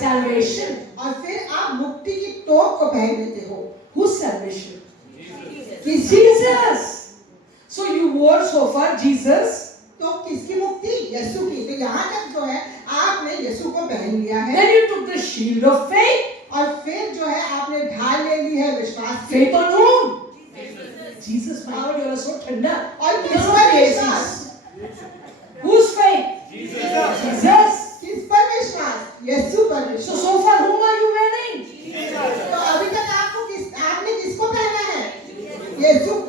salvation. और फिर आप मुक्ति की टोप को पहन लेते हो। Whose salvation? किस Jesus. So you wore so far Jesus. तो किसकी मुक्ति? यीशु की। तो यहाँ तक जो है आपने यीशु को पहन लिया है। Then you took the shield of faith. और फिर जो है आपने ढाल ले ली है विश्वास की। Faith on whom? Jesus. My God, you are so tender. और किस पर विश्वास? Whose faith? Jesus. किस पर विश्वास? यीशु पर So विश्वास। so far whom are you wearing? तो अभी तक आपने किसको पहना है? यीशु को।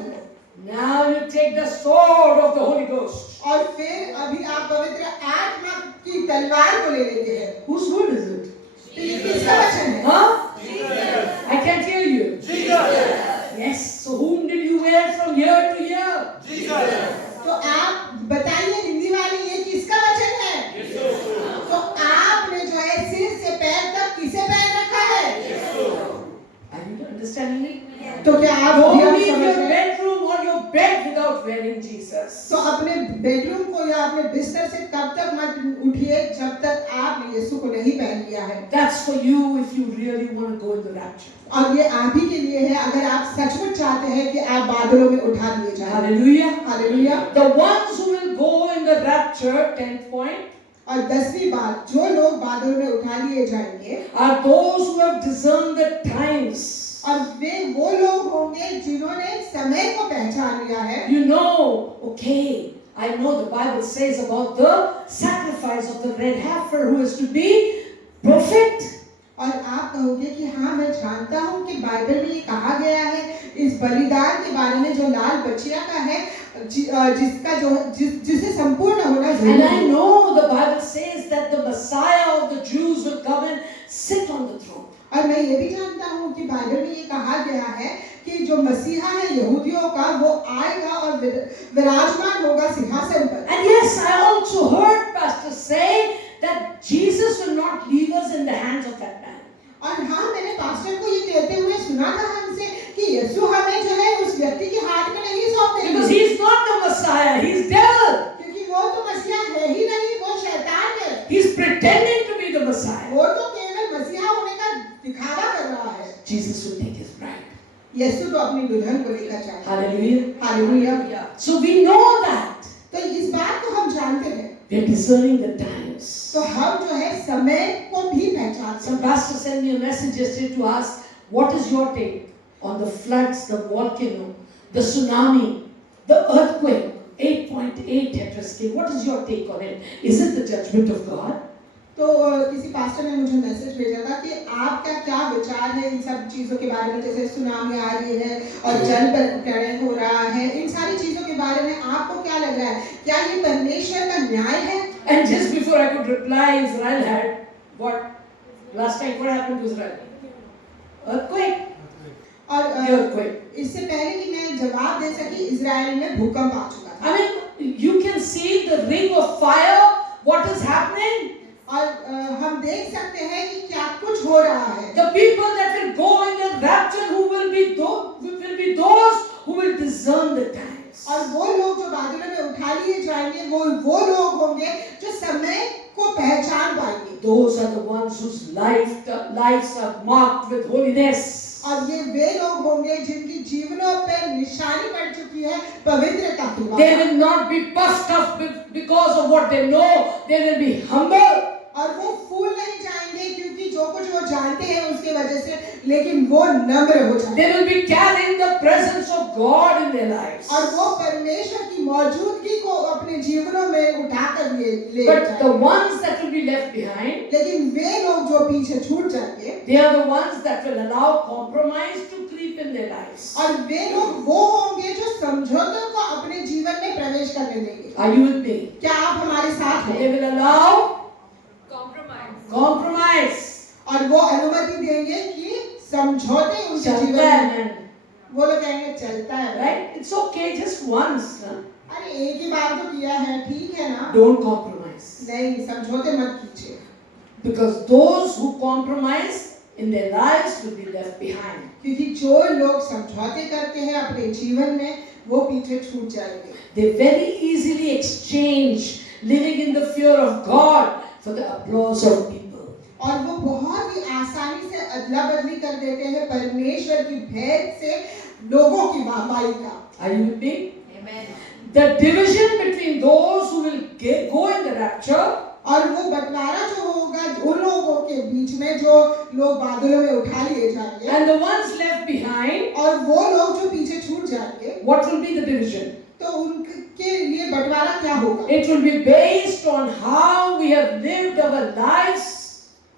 Now you take the sword of the Holy Ghost. और फिर अभी आप पवित्र आत्मा की तलवार को ले लेते हैं। Whose word is it? तो ये किसका वचन है? Huh? I can't hear you. Yes. So whom did you wear from year to year? तो आप बताइए हिंदी वाले ये किसका वचन है? तो आपने जो है सिर से पैर तक किसे पहन रखा है? Are you understanding me? तो क्या आप Don't भी leave समझ your रहे हैं? bedroom or your bed without wearing Jesus. तो अपने बेडरूम को या अपने बिस्तर से तब तक मत उठिए जब तक आपने यीशु को नहीं पहन लिया है। That's for you if you really want to go in the rapture. और ये आप ही के लिए है अगर आप सचमुच चाहते हैं कि आप बादलों में उठा लिए जाएं। Hallelujah. Hallelujah. The ones who will go in the rapture, 10th point, और 10वीं बात, जो लोग बादलों में उठा लिए जाएंगे are those who have discerned the times. और वे वो लोग होंगे जिन्होंने समय को पहचान लिया है। You know, okay, I know the Bible says about the sacrifice of the red heifer who is to be prophet. और आप कहोगे कि हाँ मैं जानता हूँ कि बाइबल में ये कहा गया है इस बलिदान के बारे में जो लाल बछिया का है जिसे संपूर्ण होना And जरूरी I है। know the Bible says that the Messiah of the Jews will come and sit on the throne. और मैं ये भी जानता हूँ कि बाइबल में ये कहा गया है कि जो मसीहा है यहूदियों का वो आएगा और विराजमान होगा सिंहासन पर। And yes, I also heard Pastor say that Jesus will not leave us in the hands of that man. और हाँ मैंने पास्टर को ये कहते हुए सुना था हमसे कि यीशु हमें जो है उस व्यक्ति के हाथ में नहीं सौंप देंगे। Because he is not the Messiah, he is devil. क्योंकि वो तो मसीहा है ही नहीं, वो शैतान है। He is pretending to be the Messiah. वो तो केवल मसीहा होने का दिखावा कर रहा है। Jesus will take his bride. यीशु तो अपनी दुल्हन को लेकर जाएगा। Hallelujah. Hallelujah. So we know that. तो इस बात को हम जानते हैं। We are discerning the times. तो हम जो है समय को भी पहचानते Some हैं। pastor sent me a message yesterday to ask, what is your take on the floods, the volcano, the tsunami, the earthquake, 8.8 Richter scale? What is your take on it? Is it the judgment of God? तो किसी pastor ने मुझे message भेजा था कि आपका क्या विचार है इन सब चीज़ों के बारे में, जैसे सुनामी आ रही है और जल प्रलय हो रहा है, इन सारी चीज़ों के बारे में आपको क्या लग रहा है? क्या ये परमेश्वर का न्याय है? And just before I could reply, Israel had what? Last time what happened to Israel? Earthquake. और The earthquake. इससे पहले कि मैं जवाब दे सकी, इजराइल में भूकंप आ चुका था। I mean, you can see the ring of fire. What is happening? और हम देख सकते हैं कि क्या कुछ हो रहा है। The people that will go in the rapture, who will be those who will discern the times. और वो लोग जो बादलों में उठा लिए जाएंगे, वो लोग होंगे जो समय को पहचान पाएंगे। Those are the ones whose lives are marked with holiness. और ये वे लोग होंगे जिनकी जीवनों पर निशानी पड़ चुकी है पवित्रता की। They will not be puffed up because of what they know. They will be humble. और वो फूल नहीं जाएंगे क्योंकि जो कुछ वो जानते हैं उसके वजह से, लेकिन वो नम्र हो जाएंगे। They will be carrying the presence of God in their lives. और वो परमेश्वर की मौजूदगी को अपने जीवनों में उठाकर ले But the जाएंगे। ones that will be left behind, लेकिन वे लोग जो पीछे छूट जाएंगे, they are the ones that will allow compromise to creep in their lives. और वे लोग वो होंगे जो समझौतों को अपने जीवन में प्रवेश करने देंगे। Are you with me? क्या आप हमारे साथ हैं? They will allow compromise. और वो अनुमति देंगे कि समझौते उनके चलता जीवन है में, man. वो लोग कहेंगे चलता है, Right? It's okay, just once. Huh? अरे एक ही बार तो किया है, ठीक है ना? Don't compromise. नहीं, समझौते मत कीजिए। Because those who compromise in their lives will be left behind. क्योंकि जो लोग समझौते करते हैं अपने जीवन में, वो पीछे छूट जाएंगे। They very easily exchange living in the fear of God for the applause of people. और वो बहुत ही आसानी से अदला बदली कर देते हैं परमेश्वर की भेंट से लोगों की वाहवाही का। Are you with me? Amen. The division between those who will go in the rapture, और वो बंटवारा जो होगा उन लोगों के बीच में जो लोग बादलों में उठा लिए जाएंगे, and the ones left behind, और वो लोग जो पीछे छूट जाएंगे, what will be the division? तो उनके लिए बंटवारा क्या होगा? It will be based on how we have lived our lives.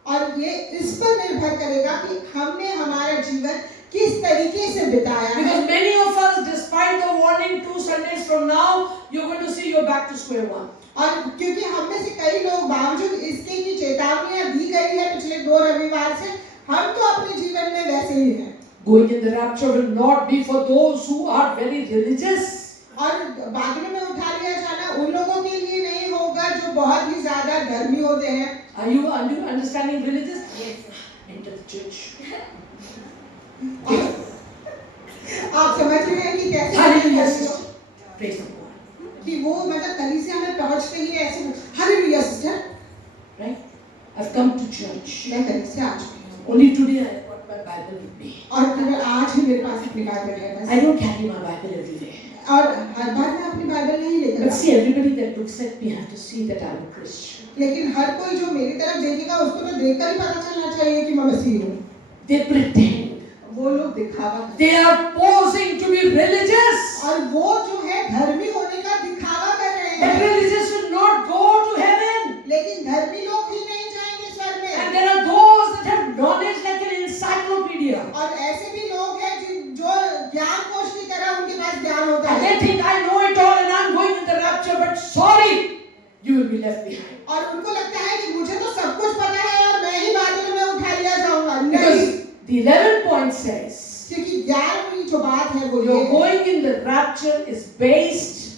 और ये इस पर निर्भर करेगा कि हमने हमारा जीवन किस तरीके से बिताया है। Because many of us, despite the warning 2 Sundays from now, you're going to see you're back to square one. और क्योंकि हम में से कई लोग बावजूद इसके की चेतावनियां दी गई है पिछले 2 रविवार से, हम तो अपने जीवन में वैसे ही हैं। Going in the rapture will not be for those who are very religious. और बादलों में उठा लिया जाना उन लोगों के लिए नहीं होगा जो बहुत ही ज्यादा धर्मी होते हैं। Are you understanding religious? Yes. Enter the church. आप समझ रहे हैं कि कैसे Hallelujah. Praise the Lord. कि वो मतलब कलीसिया में पहुंचते ही ऐसे hallelujah sister, Right? I've come to church. मैं कलीसिया आ चुकी हूँ। Only today I got my Bible with me. और केवल आज ही मेरे पास अपनी बाइबल है बस। I don't carry my Bible every day. और हर बार मैं अपनी बाइबल नहीं लेकर But see, everybody that looks at me have to see that I'm a Christian. लेकिन हर कोई जो मेरी तरफ देखेगा उसको तो देखकर ही पता चलना चाहिए कि मैं मसीह हूँ। They pretend. वो लोग दिखावा करते They are posing to be religious. और वो जो है धर्मी होने का दिखावा कर रहे But हैं। religious will not go to heaven. लेकिन धर्मी लोग ही नहीं जाएंगे स्वर्ग में। And there are those that have knowledge like an encyclopedia. और ऐसे भी लोग हैं जो ज्ञान कोश की तरह उनके पास ज्ञान होता And है। they think I know it all and I'm going in the rapture, but sorry, you will be left behind. और उनको लगता है कि मुझे तो सब कुछ पता है और मैं ही बादलों में उठा लिया जाऊंगा। नहीं, Because the 11th point says, क्योंकि 11वीं जो बात है वो ये your है going in the rapture is based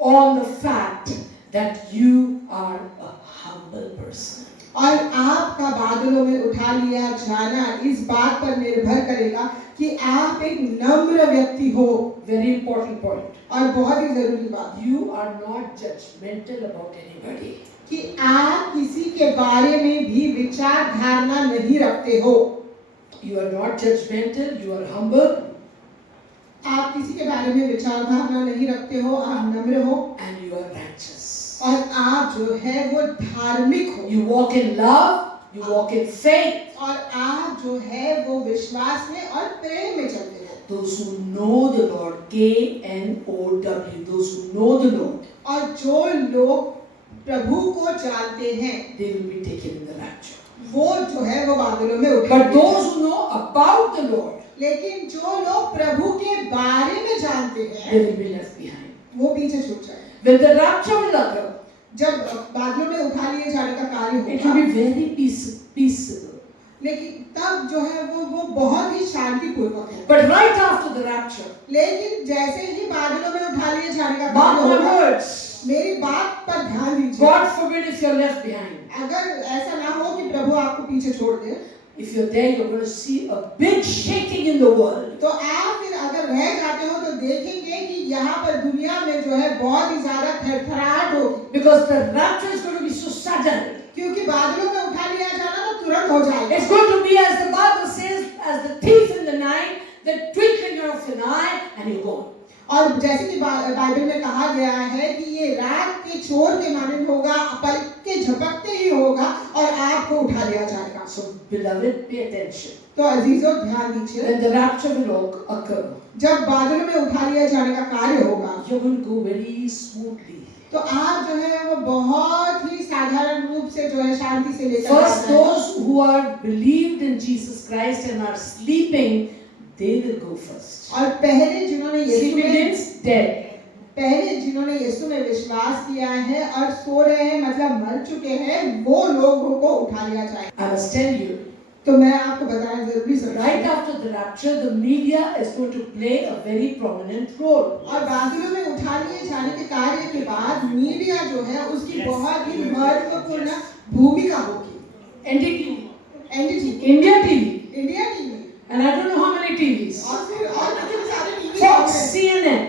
on the fact that you are a humble person. और आपका बादलों में उठा लिया जाना इस बात पर निर्भर करेगा कि आप एक नम्र व्यक्ति हो। Very important point. और बहुत ही जरूरी बात You are not judgmental about anybody. कि आप किसी के बारे में भी विचार धारणा नहीं रखते हो। You are not judgmental, you are humble, आप किसी के बारे में विचार भावना नहीं रखते हो, आप नम्र हो and you are righteous. और आप जो है वो धार्मिक हो You walk in love, you walk in faith. और आप जो है वो विश्वास में और प्रेम में चलते हो। Those who know the Lord, K-N-O-W, those who know the Lord, और जो लोग प्रभु को जानते हैं they will be taken in the rapture. वो जो है वो बादलों में उठाए But जाएंगे। those who know about the Lord, लेकिन जो लोग प्रभु के बारे में जानते they हैं will be left behind. वो पीछे छूट जाएंगे। When the rapture will occur, जब बादलों में उठा लिए जाने का कार्य it will होगा, be very peaceable. लेकिन तब जो है वो बहुत ही शांतिपूर्वक है। But right after the rapture, लेकिन जैसे ही बादलों में उठा लिए जाने का mark कार्य my होगा, words, मेरी बात पर ध्यान दीजिए। God forbid if you're left behind. अगर ऐसा ना हो कि प्रभु आपको पीछे छोड़ दे, If you're there, you're going to see a big shaking in the world. तो आप फिर अगर रह जाते हो तो देखेंगे कि यहाँ पर दुनिया में जो है बहुत ही ज्यादा थरथराहट होगी, Because the rapture is going to be so sudden. क्योंकि बादलों में उठा लिया जाना तो तुरंत हो जाएगा। It's going to be, as the Bible says, as the thief in the night, the twinkling of an eye, and you're gone. और जैसे कि बाइबल में कहा गया है कि ये रात के चोर के मानंद होगा, पलक के झपकते ही होगा और आपको उठा लिया जाएगा। So, beloved, pay attention. तो अजीजों ध्यान दीजिए, When the rapture will occur, जब बादलों में उठा लिया जाने का कार्य होगा, you're going to go very smoothly. तो आप जो है वो बहुत ही साधारण रूप से जो है शांति से लेकर First, जाना है। those who are believed in Jesus Christ and are sleeping, they will go first. और पहले जिन्होंने यीशु Sleeping में means dead. पहले जिन्होंने यीशु में विश्वास किया है और सो रहे हैं मतलब मर चुके हैं, वो लोगों को उठा लिया जाए। I must tell you, तो मैं आपको बताना जरूरी समझता right हूँ। after the rapture, the media is going to play a very prominent role. और बादलों में उठा लिए जाने के कार्य के बाद मीडिया जो है उसकी बहुत ही महत्वपूर्ण भूमिका होगी। NDTV, NDTV, India TV, India TV and I don't know how many TVs. और फिर और कितने सारे TV Fox, CNN,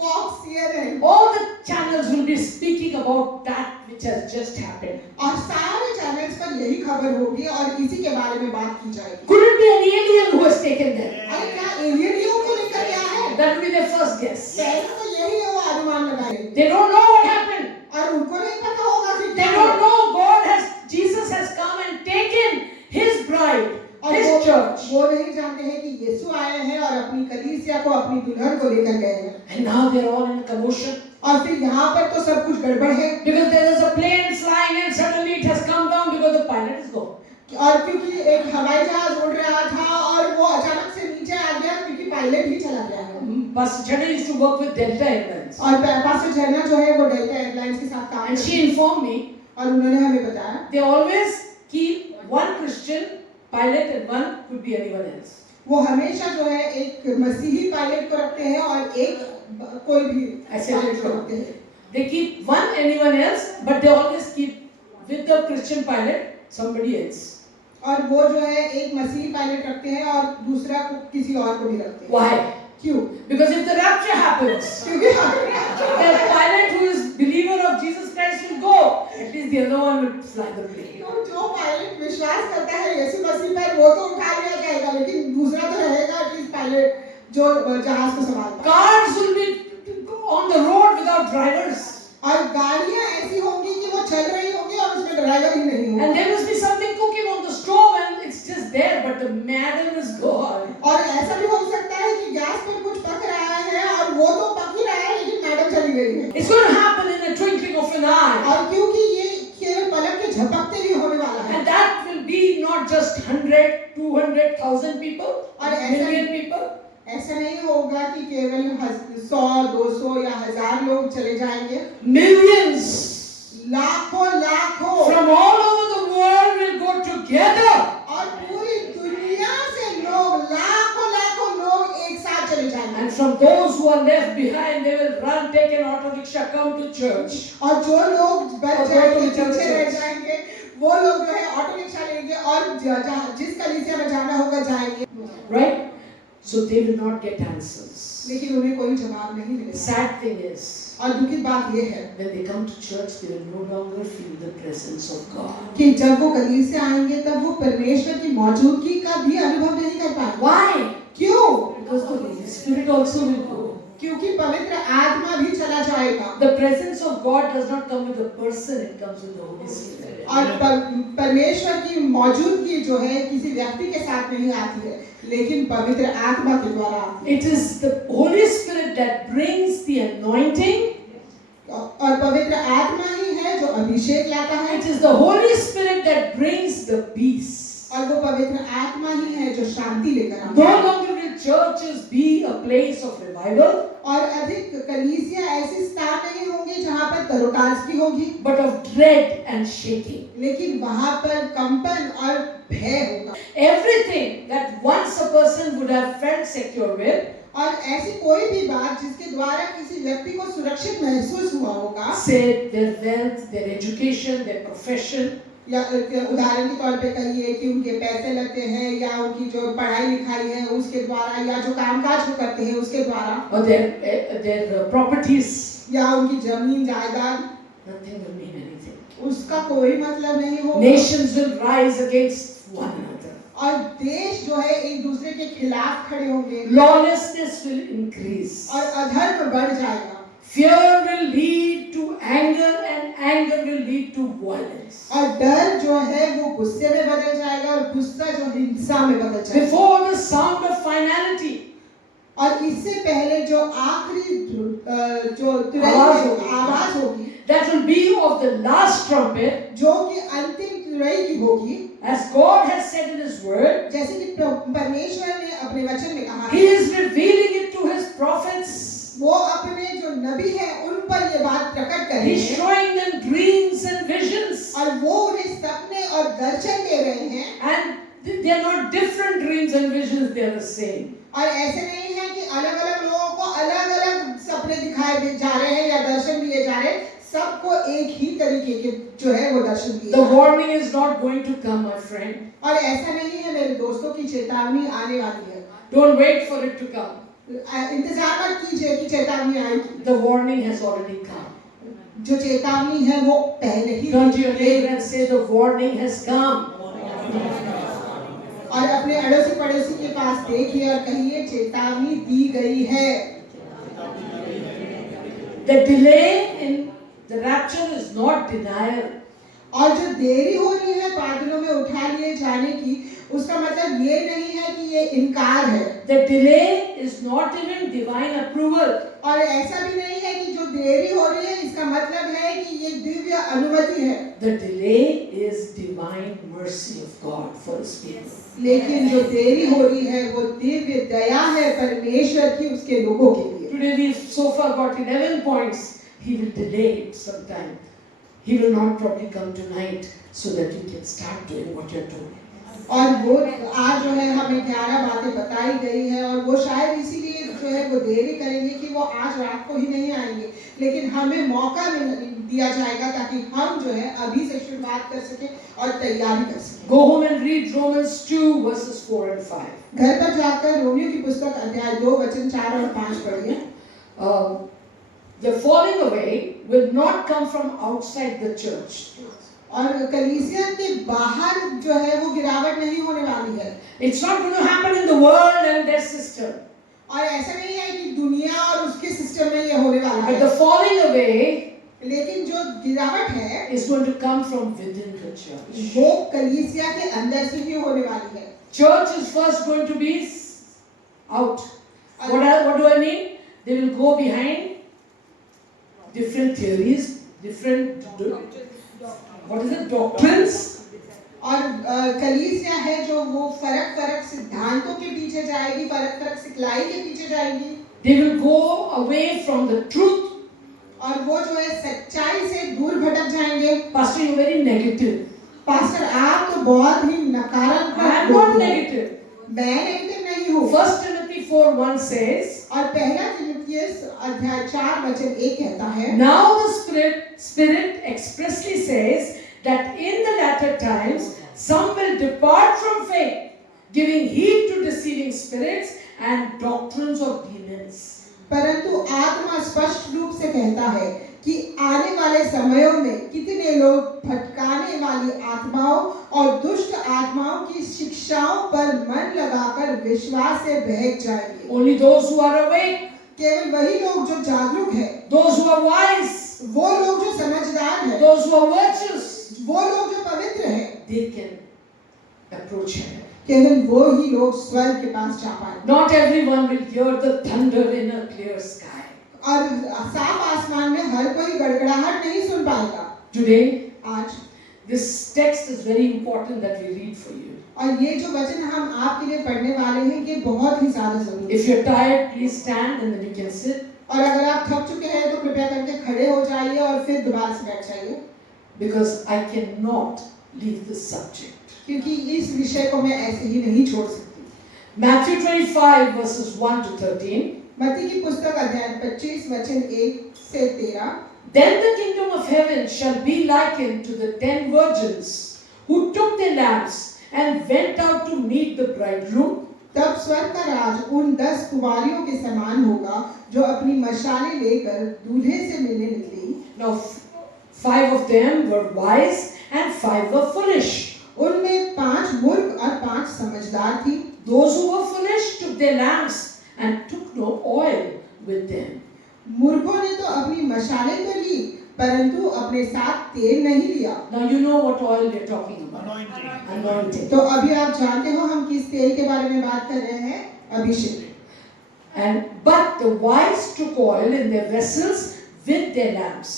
Fox, CNN all the channels will be speaking about that which has just happened. और सारे चैनल्स पर यही खबर होगी और इसी के बारे में बात की जाएगी। Could it be an alien who has taken them? अरे क्या एलियनियों को लेकर क्या है? That will be their first guess. पहले तो यही है, वो अनुमान लगाएंगे They don't know what happened. और उनको नहीं पता होगा कि They क्या don't हुआ। know Jesus has come and taken his bride, और his church. वो नहीं जानते हैं कि यीशु आए हैं और अपनी कलीसिया को, अपनी दुल्हन को लेकर गए हैं। And now they're all in commotion. और फिर यहाँ पर तो सब कुछ गड़बड़ है Because there is a plane flying and suddenly it has come down because the pilot is gone. और क्योंकि एक हवाई जहाज उड़ रहा था और वो अचानक से नीचे आ गया क्योंकि पायलट ही चला गया है। Pastor Chana used to work with Delta Airlines. और पास्टर झरना जो है वो डेल्टा एयरलाइंस के साथ काम And करती she है। informed me, और उन्होंने हमें बताया they always keep one Christian pilot and one could be anyone else. वो हमेशा जो है एक मसीही पायलट को रखते हैं और एक कोई भी ऐसे पायलट को रखते रखते हैं। They keep one anyone else, but they always keep with the Christian pilot somebody else. और वो जो है एक मसीही पायलट रखते हैं और दूसरा को किसी और को भी रखते हैं। Why? क्यों? Because if the rapture happens, क्योंकि the pilot who is believer of Jesus Christ will go. At least the other one will fly the plane. तो जो पायलट विश्वास करता है यीशु मसीह पर वो तो उठा लिया जाएगा, लेकिन दूसरा तो रहेगा कि पायलट जो जहाज को संभालता है। Cars will be on the road without drivers. और गाड़ियां ऐसी होंगी कि वो चल रही होंगी और उसमें ड्राइवर ही नहीं होगा। And there must be something cooking on the stove and it's just there, but the madam is gone. और ऐसा भी हो सकता है कि गैस पर कुछ पक रहा है और वो तो पक ही रहा है लेकिन मैडम चली गई है। It's going to happen in a twinkling of an eye. और क्योंकि ये केवल पलक के झपकते ही होने वाला है। And that will be not just 100, 200,000 people or और million people. ऐसा नहीं होगा कि केवल 100, 200 या 1000 लोग चले जाएंगे। Millions लाखों लाखों from all over the world will go together. और पूरी दुनिया से लोग लाखों लाखों लोग एक साथ चले जाएंगे। And from those who are left behind, they will run, take an auto rickshaw, come to church. और जो लोग बच और जाएंगे, वो तो पीछे रह चर्च। जाएंगे, वो लोग जो है ऑटो रिक्शा लेंगे और जिस कलीसिया में जाना होगा जाएंगे। Right? So they will not get answers. लेकिन उन्हें कोई जवाब नहीं The मिलेगा। sad thing is, और दुखी बात ये है when they come to church, they will no longer feel the presence of God. कि जब वो कलीसिया आएंगे तब वो परमेश्वर की मौजूदगी का भी अनुभव नहीं कर पाएंगे। Why? क्यों? Because the Holy Spirit also will go. क्योंकि पवित्र आत्मा भी चला जाएगा। The presence of God does not come with the person, it comes with the Holy Spirit. और परमेश्वर की मौजूदगी जो है किसी व्यक्ति के साथ नहीं आती है, लेकिन पवित्र आत्मा के द्वारा आती है। It is the Holy Spirit that brings the anointing. और पवित्र आत्मा ही है जो अभिषेक लाता है। It is the Holy Spirit that brings the peace. और वो पवित्र आत्मा ही है जो शांति लेकर आता No है। longer will churches be a place of revival, और अधिक कलीसिया ऐसी स्थान नहीं होंगी जहाँ पर तरोताजगी होगी, but of dread and shaking. लेकिन वहाँ पर कंपन और भय होगा। Everything that once a person would have felt secure with, और ऐसी कोई भी बात जिसके द्वारा किसी व्यक्ति को सुरक्षित महसूस हुआ होगा, say their wealth, their education, their profession, या उदाहरण के तौर पे कहिए कि उनके पैसे लगते हैं या उनकी जो पढ़ाई लिखाई है उसके द्वारा या जो कामकाज वो करते हैं उसके द्वारा, or their properties, या उनकी जमीन जायदाद, nothing will mean anything. उसका कोई मतलब नहीं होगा। Nations will rise against one another. और देश जो है एक दूसरे के खिलाफ खड़े होंगे, Lawlessness will increase. और अधर्म बढ़ जाएगा। Fear will lead to anger and anger will lead to violence. और डर जो है वो गुस्से में बदल जाएगा और गुस्सा जो हिंसा में बदल जाएगा। Before the sound of finality, और इससे पहले जो आखिरी जो आवाज होगी, that will be of the last trumpet, जो कि अंतिम तुरई की होगी, as God has said in His Word, जैसे कि परमेश्वर ने अपने वचन में कहा He है, is revealing it to His prophets. वो अपने जो नबी है उन पर ये बात प्रकट कर रहे He's हैं, showing them dreams and visions, और वो उन्हें सपने और दर्शन दे रहे हैं। and they are not different dreams and visions; they are the same. और ऐसे नहीं है कि अलग अलग लोगों को अलग अलग सपने दिखाए जा रहे हैं या दर्शन दिए जा रहे हैं, सबको एक ही तरीके के जो है वो दर्शन दिए The warning is not going to come, my friend. और ऐसा नहीं है मेरे दोस्तों की चेतावनी आने वाली है। Don't wait for it to come. इंतजार मत कीजिए कि चेतावनी आएगी, The warning has already come. जो चेतावनी है वो पहले ही Turn to your neighbor and say, the warning has come. और अपने अड़ोसी पड़ोसी के पास देखिए और कहिए चेतावनी दी गई है। The delay in the rapture is not denial. और जो देरी हो रही है बादलों में उठा लिए जाने की, उसका मतलब ये नहीं है कि ये इनकार है। The delay is not even divine approval. और ऐसा भी नहीं है कि जो देरी हो रही है इसका मतलब है कि ये दिव्य अनुमति है। The delay is divine mercy of God for His people. लेकिन जो देरी हो रही है वो दिव्य दया है परमेश्वर की उसके लोगों के लिए। Today we've so far got 11 points. He will delay it sometime. He will not probably come tonight so that you can start doing what you're doing. और वो आज जो है हमें 11 बातें बताई गई है और वो शायद इसीलिए जो है वो देरी करेंगे कि वो आज रात को ही नहीं आएंगे, लेकिन हमें मौका दिया जाएगा ताकि हम जो है अभी से शुरुआत कर सके और तैयारी कर सके। Go home and read Romans 2 verses 4 and 5. घर पर जाकर रोमियो की पुस्तक अध्याय 2 वचन 4 और 5 पढ़िए। The falling away will not come from outside the church. और कलीसिया के बाहर जो है वो गिरावट नहीं होने वाली है। It's not going to happen in the world and their system. और ऐसा नहीं है कि दुनिया और उसके सिस्टम में ये होने वाला But है, the falling away लेकिन जो गिरावट है is going to come from within the church. वो कलीसिया के अंदर से ही होने वाली है। Church is first going to be out. What do I mean? They will go behind different theories, different doctrines. और कलीसिया है जो वो फरक सिद्धांतों के पीछे जाएगी, फरक सिखलाई के पीछे जाएगी। They will go away from the truth. और वो जो है सच्चाई से दूर भटक जाएंगे। Pastor, you're very negative. Pastor आप तो बहुत ही नकारात्मक। I am not negative. मैं नेगेटिव नहीं हूँ। 1 Timothy 4:1 says, और पहला तिमुथियुस अध्याय 4 वचन 1 कहता है, now the Spirit expressly says that in the latter times some will depart from faith, giving heed to deceiving spirits and doctrines of demons. परंतु आत्मा स्पष्ट रूप से कहता है कि आने वाले समयों में कितने लोग भटकाने वाली आत्माओं और दुष्ट आत्माओं की शिक्षाओं पर मन लगाकर विश्वास से बहक जाएंगे। Only those who are awake, केवल वही लोग जो जागरूक हैं, those who are wise, वो लोग जो समझदार हैं, those who are virtuous, वो लोग जो पवित्र हैं, they can approach heaven. केवल वो ही लोग स्वर्ग के पास जा पाएंगे। Not everyone will hear the thunder in a clear sky. और साफ आसमान में हर कोई गड़गड़ाहट नहीं सुन पाएगा। Today, आज this text is very important that we read for you. और ये जो वचन हम आपके लिए पढ़ने वाले हैं ये बहुत ही ज्यादा जरूरी है। If you're tired, please stand and then you can sit. और अगर आप थक चुके हैं तो कृपया करके खड़े हो जाइए और फिर दोबारा से बैठ जाइए, Because I cannot leave this subject. क्योंकि इस विषय को मैं ऐसे ही नहीं छोड़ सकती। Matthew 25 verses 1 to 13. मत्ती की पुस्तक अध्याय 25 वचन 1 से 13। Then the kingdom of heaven shall be likened to the 10 virgins who took their lamps and went out to meet the bridegroom. तब स्वर्ग का राज उन 10 कुंवारियों के समान होगा जो अपनी मशालें लेकर दूल्हे से मिलने निकली। Now 5 of them were wise and 5 were foolish. उनमें 5 मूर्ख और 5 समझदार थी। Those who were foolish took their lamps and took no oil with them. मूर्खों ने तो अपनी मशालें तो ली परंतु अपने साथ तेल नहीं लिया। Now you know what oil we are talking about. Anointing. Anointing. तो अभी आप जानते हो हम किस तेल के बारे में बात कर रहे हैं, अभिषेक। But the wise took oil in their vessels with their lamps.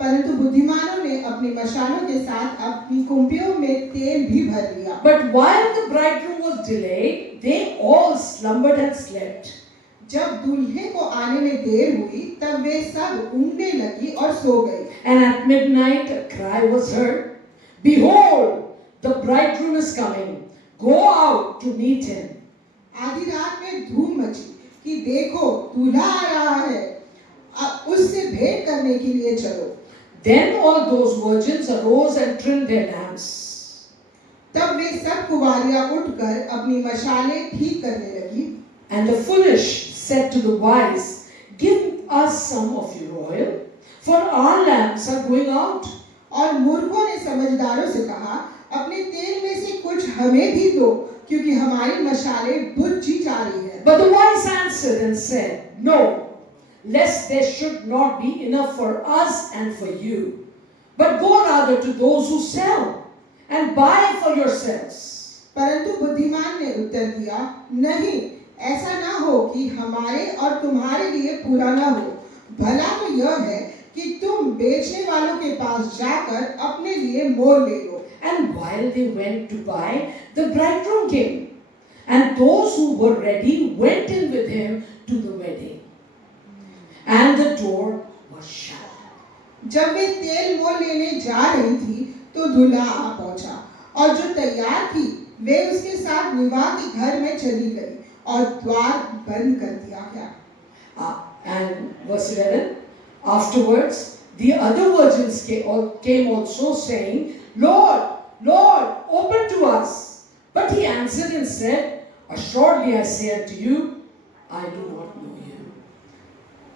परंतु बुद्धिमानों ने अपनी मशालों के साथ अपनी कुंपियों में तेल भी भर लिया। But while the bridegroom was delayed, they all slumbered and slept. जब दूल्हे को आने में देर हुई तब वे सब ऊँघने लगी और सो गई। And at midnight a cry was heard, "Behold, the bridegroom is coming. Go out to meet him." आधी रात में धूम मची कि देखो दूल्हा आ रहा है, अब उससे भेंट करने के लिए चलो। Then all those virgins arose and trimmed their lamps. तब वे सब कुंवारियां उठकर अपनी मशालें ठीक करने लगी। And the foolish said to the wise, "Give us some of your oil, for our lamps are going out." और मूर्खों ने समझदारों से कहा, अपने तेल में से कुछ हमें भी दो, क्योंकि हमारी मशालें बुझ जा रही है। But the wise answered and said, "No, lest there should not be enough for us and for you. But go rather to those who sell and buy for yourselves." परंतु बुद्धिमान ने उत्तर दिया, नहीं, ऐसा ना हो कि हमारे और तुम्हारे लिए पूरा ना हो। भला तो यह है कि तुम बेचने वालों के पास जाकर अपने लिए मोल ले लो। And while they went to buy, the bridegroom came, and those who were ready went in with him to the wedding, and the door was shut. जब वे तेल मोल लेने जा रही थी तो दूल्हा आ पहुंचा और जो तैयार थी वे उसके साथ विवाह के घर में चली गई और द्वार बंद कर दिया गया। And verse 11, afterwards the other virgins came also, saying, "Lord, Lord, open to us." But he answered and said, "Assuredly I say unto you, I do not know you."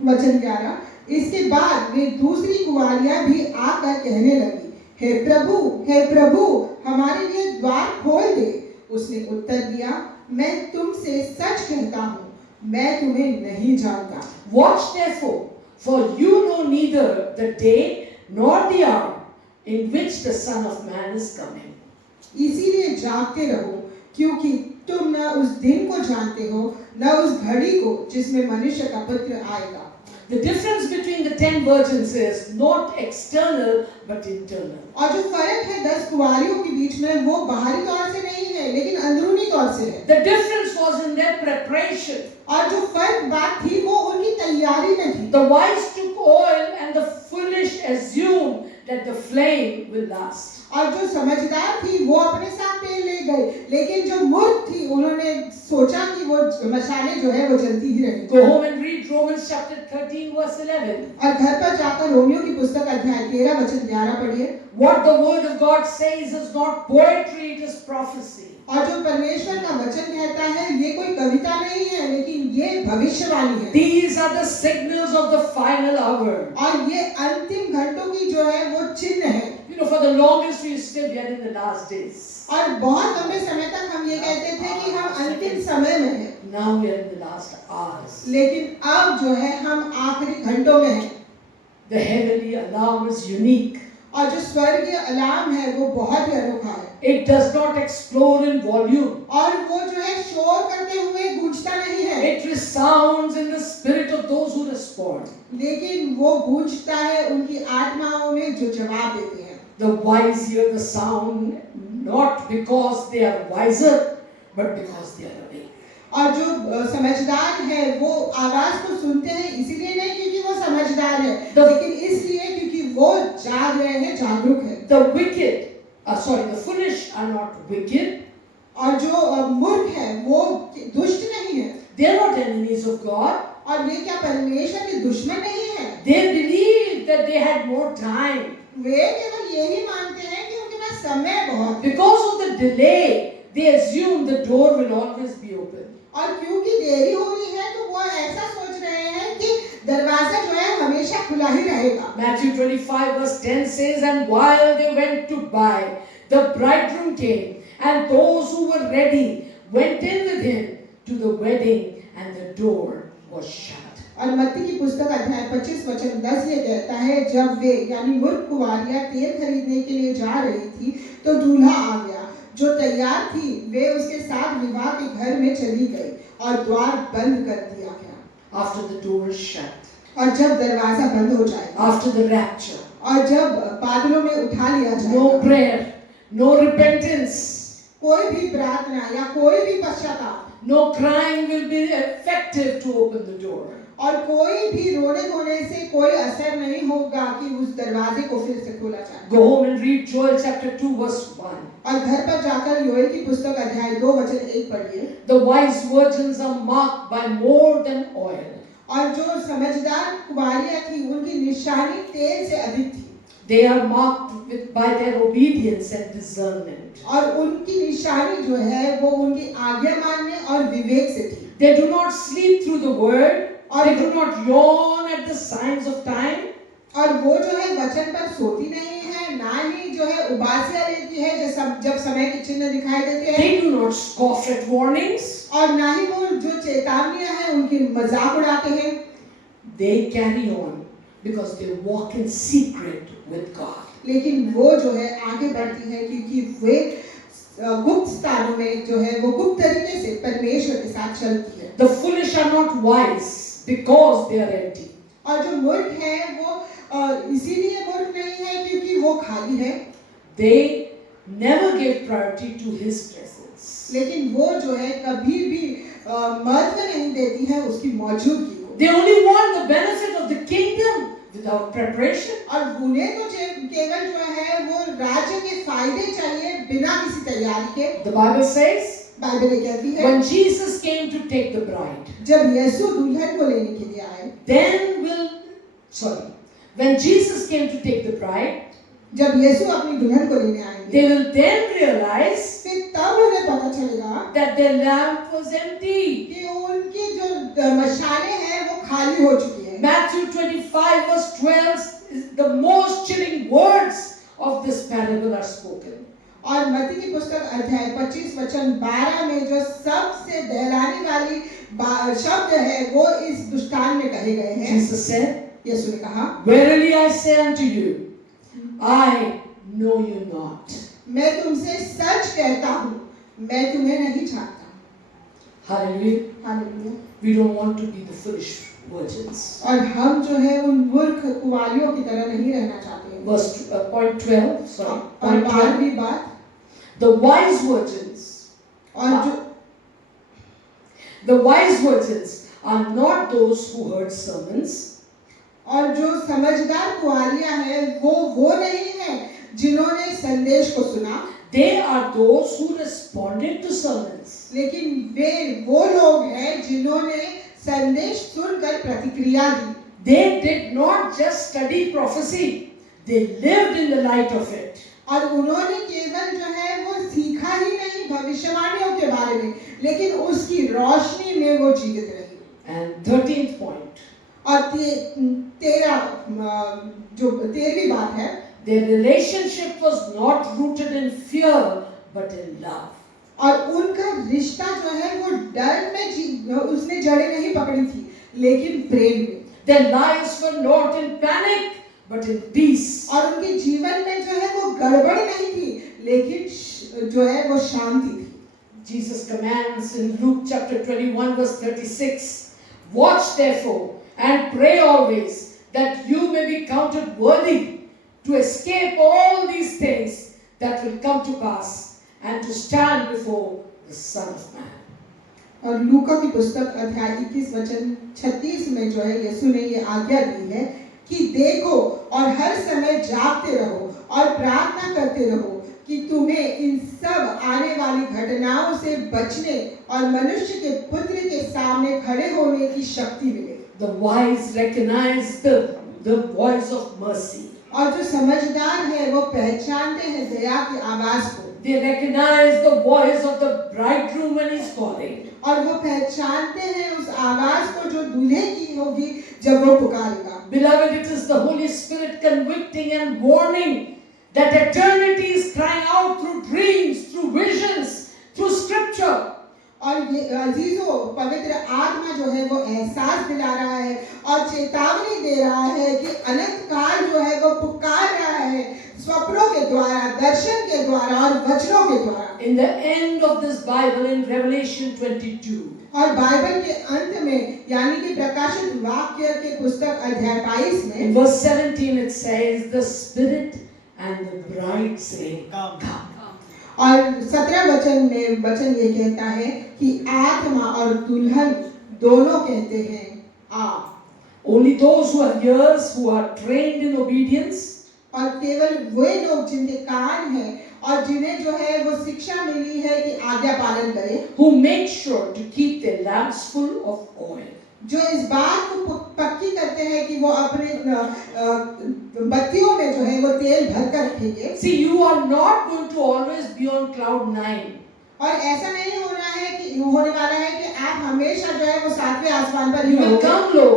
वचन 11, इसके बाद वे दूसरी कुंवारियां भी आकर कहने लगी, हे प्रभु, हमारे लिए द्वार खोल दे। उसने उत्तर दिया, मैं तुमसे सच कहता हूँ, मैं तुम्हें नहीं जानता। Watch therefore, for you know neither the day nor the hour in which the Son of Man is coming. इसीलिए जागते रहो, क्योंकि तुम न उस दिन को जानते हो न उस घड़ी को जिसमें मनुष्य का पुत्र आएगा। The difference between the 10 virgins is not external but internal. और जो फर्क है 10 कुंवारियों के बीच में वो बाहरी तौर से नहीं है लेकिन अंदरूनी तौर से है। The difference was in their preparation. और जो फर्क बात थी वो उनकी तैयारी में थी। The wise took oil and the foolish assumed that the flame will last. और जो समझदार थी वो अपने साथ तेल ले गए, लेकिन जो मूर्ख थी उन्होंने सोचा कि वो मशाले जो है वो जलती ही रहेंगी। Go home and read Romans chapter 13 verse 11. और घर पर जाकर रोमियो की पुस्तक अध्याय 13 वचन 11 पढ़िए। What the word of God says is not poetry, it is prophecy. और जो परमेश्वर का वचन कहता है ये कोई कविता नहीं है लेकिन ये भविष्यवाणी है। These are the signals of the final hour. और ये अंतिम घंटों की जो है वो चिन्ह है। You know, for the longest we said we are in the last days. और बहुत लंबे समय तक हम ये कहते थे कि हम अंतिम समय में हैं। Now we are in the last hours. लेकिन अब जो है हम आखिरी घंटों में हैं। The heavenly alarm is unique. और जो स्वर्गीय अलार्म है वो बहुत ही अनोखा है। It does not explode in volume. और वो जो है शोर करते हुए गूंजता नहीं है, It resounds in the spirit of those who respond. लेकिन वो गूंजता है उनकी आत्माओं में जो जवाब देते हैं। The wise hear the sound not because they are wiser, but because they are awake. और जो समझदार है वो आवाज को सुनते हैं इसीलिए नहीं क्योंकि वो समझदार है, लेकिन इसलिए क्योंकि वो जाग रहे हैं, जागरूक है। The wicked, the foolish are not wicked. और जो मूर्ख है वो दुष्ट नहीं है। They are not enemies of God. और ये क्या परमेश्वर के दुश्मन नहीं है? They believe that they had more time. वे केवल यही मानते हैं कि उनके पास समय बहुत है। Because of the delay, they assume the door will always be open. और क्योंकि देरी हो रही है तो वो ऐसा सोच रहे हैं कि दरवाजा जो है हमेशा खुला ही रहेगा। Matthew 25 verse 10 says, and while they went to buy, the bridegroom came, and those who were ready went in with him to the wedding, and the door was shut. और मत्ती की पुस्तक अध्याय 25 वचन 10 ये कहता है, जब वे यानी मूर्ख कुंवारियां तेल खरीदने के लिए जा रही थी तो दूल्हा आ गया। जो तैयार थी वे उसके साथ विवाह के घर में चली गई और द्वार बंद कर दिया गया। After the door is shut, और जब दरवाजा बंद हो जाएगा, after the rapture, और जब बादलों में उठा लिया जाएगा, no prayer, no repentance, कोई भी प्रार्थना या कोई भी पश्चाताप, no crying will be effective to open the door. और कोई भी रोने धोने से कोई असर नहीं होगा कि उस दरवाजे को फिर से खोला जाए। Go home and read Joel chapter 2 verse 1. और घर पर जाकर योएल की पुस्तक अध्याय 2 वचन 1 पढ़िए। The wise virgins are marked by more than oil. और जो समझदार कुंवारियां थी उनकी निशानी तेल से अधिक थी। They are marked by their obedience and discernment. और उनकी निशानी जो है वो उनकी आज्ञा मानने और विवेक से थी। They do not sleep through the word. और They do not yawn at the signs of time. और वो जो है वचन पर सोती नहीं है, ना ही जो है उबासियां लेती है जब समय के चिन्ह दिखाई देते हैं। They do not scoff at warnings. और ना ही वो जो चेतावनियां हैं उनकी मजाक उड़ाते हैं। They carry on because they walk in secret with God. लेकिन वो जो है आगे बढ़ती है क्योंकि वे गुप्त स्थानों में जो है वो गुप्त तरीके से परमेश्वर के साथ चलती है। The foolish are not wise because they are empty. और जो मूर्ख है वो इसीलिए मूर्ख नहीं है क्योंकि वो खाली है। They never gave priority to His presence. लेकिन वो जो है कभी भी महत्व नहीं देती है उसकी मौजूदगी को। They only want the benefit of the kingdom without preparation. और उन्हें तो केवल जो है वो राज्य के फायदे चाहिए बिना किसी तैयारी के। The Bible says, बाइबल कहती है when Jesus came to take the bride, जब यीशु दुल्हन को लेने के लिए आए, when Jesus came to take the bride, जब यीशु अपनी दुल्हन को लेने आएंगे, they will then realize फिर तब उन्हें पता चलेगा that their lamp was empty. कि उनकी जो मशालें हैं वो खाली हो चुकी है। Matthew 25 verse 12 is the most chilling words of this parable are spoken. और मत्ती की पुस्तक अध्याय 25 वचन 12 में जो सबसे दहलाने वाली शब्द है वो इस दुष्टान में कहे गए हैं। Jesus said, यीशु ने कहा, verily I say unto you, I know you not. मैं तुमसे सच कहता हूँ, मैं तुम्हें नहीं जानता। Hallelujah. Hallelujah. We don't want to be the foolish virgins. और हम जो है उन मूर्ख कुंवारियों की तरह नहीं रहना चाहते हैं। Point 12, sorry. और Point 12. 12वीं बात, The wise virgins are not those who heard sermons. और जो समझदार कुंवारियां हैं वो नहीं है जिन्होंने संदेश को सुना। They are those who responded to sermons. लेकिन वे वो लोग हैं जिन्होंने संदेश सुनकर प्रतिक्रिया दी। They did not just study prophecy, they lived in the light of it. और उन्होंने केवल जो है वो सीखा ही नहीं भविष्यवाणियों के बारे में, लेकिन उसकी रोशनी में वो जीवित रही। And 13th point, और जो 13वीं बात है, their relationship was not rooted in fear but in love. और उनका रिश्ता जो है वो डर में उसने जड़ें नहीं पकड़ी थी, लेकिन प्रेम में। Their lives were not in panic but in peace. और उनके जीवन में जो है वो गड़बड़ नहीं थी, लेकिन जो है वो शांति थी। Jesus commands in Luke chapter 21 verse 36, watch therefore and pray always that you may be counted worthy to escape all these things that will come to pass and to stand before the Son of Man. और लूका की पुस्तक अध्याय 21 वचन 36 में जो है यीशु ने ये आज्ञा दी है कि देखो और हर समय जागते रहो और प्रार्थना करते रहो कि तुम्हें इन सब आने वाली घटनाओं से बचने और मनुष्य के पुत्र के सामने खड़े होने की शक्ति मिले। The wise recognize the voice of mercy. और जो समझदार है वो पहचानते हैं दया की आवाज को। They recognize the voice of the bridegroom when he's calling. और वो पहचानते हैं उस आवाज को जो दूल्हे की होगी जब वो पुकारेगा। Beloved, it is the Holy Spirit convicting and warning that eternity is crying out through dreams, through visions, through scripture. और ये अजीजों, पवित्र आत्मा जो है वो एहसास दिला रहा है और चेतावनी दे रहा है कि अनंत काल जो है वो पुकार रहा है स्वप्नों के द्वारा, दर्शन के द्वारा और वचनों के द्वारा। In the end of this Bible in Revelation 22, और बाइबल के अंत में यानी कि प्रकाशित वाक्य के पुस्तक अध्याय 22 में in verse 17 it says, the Spirit and the bride say, come. और 17 वचन में वचन ये कहता है कि आत्मा और दुल्हन दोनों कहते हैं आ। Only those who have ears, who are trained in obedience, और केवल वे लोग जिनके कान हैं और जिन्हें जो है वो शिक्षा मिली है कि आज्ञा पालन करें, who make sure to keep their lamps full of oil. जो इस बात को पक्की करते हैं कि वो अपने बत्तियों में जो है वो तेल भर कर रखेंगे। See, you are not going to always be on cloud 9. और ऐसा नहीं होने वाला है कि आप हमेशा जो है वो 7वें आसमान पर ही You will रहोगे। come low.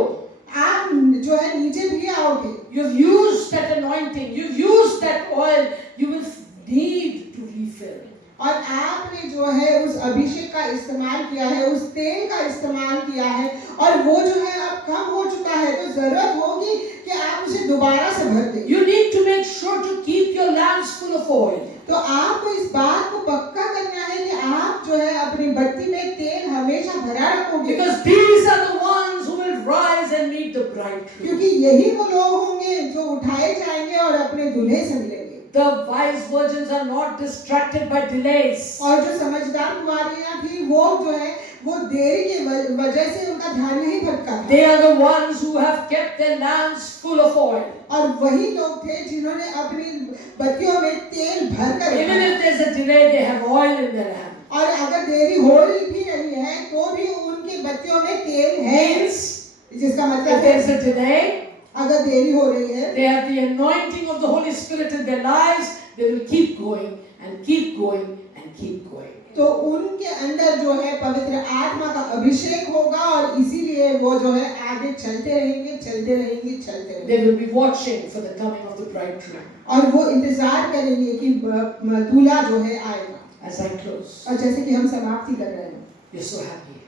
आप जो है नीचे भी आओगे। You've used that anointing, you've used that oil, you will need to refill. और आपने जो है उस अभिषेक का इस्तेमाल किया है, उस तेल का इस्तेमाल किया है और वो जो है अब कम हो चुका है, तो जरूरत होगी कि आप उसे दोबारा से भर दें। You need to make sure to keep your lamps full of oil. तो आपको इस बात को पक्का करना है कि आप जो है अपनी बत्ती में तेल हमेशा भरा रखोगे। Because these are the ones who will rise and meet the bridegroom. क्योंकि यही वो लोग होंगे जो उठाए जाएंगे और अपने दूल्हे से मिलेंगे। The wise virgins are not distracted by delays. और जो समझदार कुंवारियां थी वो जो है वो देरी की वजह से उनका ध्यान नहीं भटका था। They are the ones who have kept their lamps full of oil. और वही लोग थे जिन्होंने अपनी बत्तियों में तेल भर कर Even if there's a delay, they have oil in their lamp. और अगर देरी हो रही भी नहीं है तो भी उनकी बत्तियों में तेल है, जिसका If मतलब there's है a delay, अगर देरी हो रही है they have the anointing of the Holy Spirit in their lives. They will keep going and keep going and keep going. तो उनके अंदर जो है पवित्र आत्मा का अभिषेक होगा और इसीलिए वो जो है आगे चलते रहेंगे, चलते रहेंगे, चलते रहेंगे। They will be watching for the coming of the bridegroom. और वो इंतजार करेंगे कि दूल्हा जो है आएगा। As I close, और जैसे कि हम समाप्ति कर रहे हैं, you're so happy.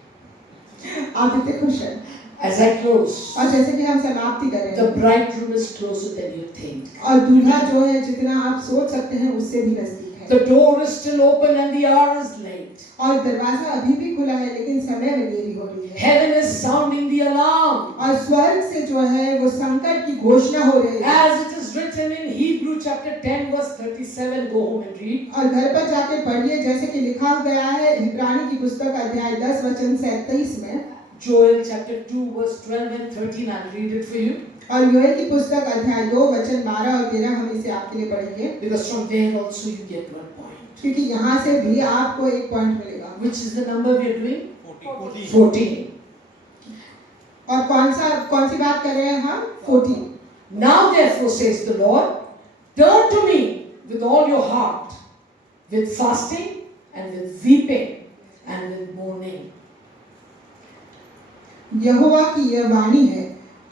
आप इतने खुश हैं। As I close, और जैसे कि हम समाप्ति कर रहे the हैं, bridegroom is closer than you think. और दूल्हा जो है जितना आप सोच सकते हैं उससे भी नजदीक है। The door is still open and the hour is late. और दरवाजा अभी भी खुला है लेकिन समय में देरी हो रही है। Heaven is sounding the alarm. और स्वर्ग से जो है वो संकट की घोषणा हो रही है। As it is written in Hebrew chapter 10 verse 37, go home and read. और घर पर जाके पढ़िए जैसे कि लिखा गया है इब्रानी की पुस्तक अध्याय 10 वचन 37 में। Joel chapter 2 verse 12 and 13, I'll read it for you. और योएल की पुस्तक अध्याय 2 वचन 12 और 13 हम इसे आपके लिए पढ़ेंगे। Because from there also you get 1 point. क्योंकि यहाँ से भी आपको एक पॉइंट मिलेगा। Which is the number we are doing? 14. 14. और कौन सी बात कर रहे हैं हम? 14। Now therefore says the Lord, turn to me with all your heart, with fasting and with weeping and with mourning. यहोवा की यह वाणी है,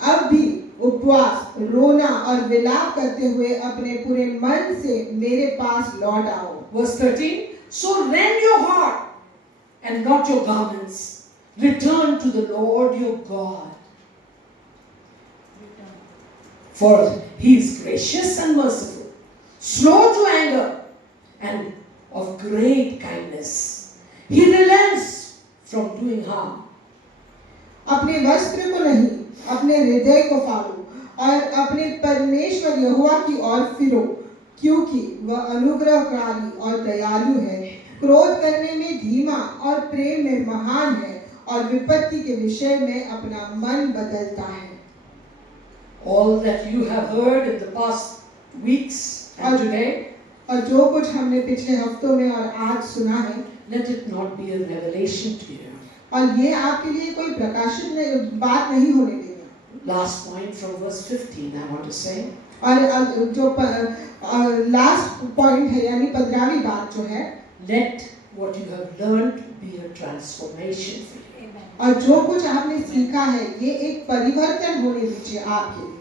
अब भी उपवास, रोना और विलाप करते हुए अपने पूरे मन से मेरे पास लौट आओ। Verse 13, so rend your heart and not your garments. Return to the Lord your God. For he is gracious and merciful, slow to anger, and of great kindness. He relents from doing harm. अपने वस्त्र को नहीं, अपने हृदय को फाड़ो और अपने परमेश्वर यहोवा की ओर फिरो, क्योंकि वह अनुग्रहकारी और दयालु है, क्रोध करने में धीमा और प्रेम में महान है, और विपत्ति के विषय में अपना मन बदलता है। All that you have heard in the past weeks and today, और जो कुछ हमने पिछले हफ्तों में और आज सुना है, let it not be a revelation to you. और ये आपके लिए कोई प्रकाशित बात नहीं होने देगा। Last point from verse 15 I want to say. और जो लास्ट पॉइंट है यानी 15वीं बात जो है, Let what you have learned be a transformation for you. और जो कुछ आपने सीखा है ये एक परिवर्तन होने दीजिए आपके लिए।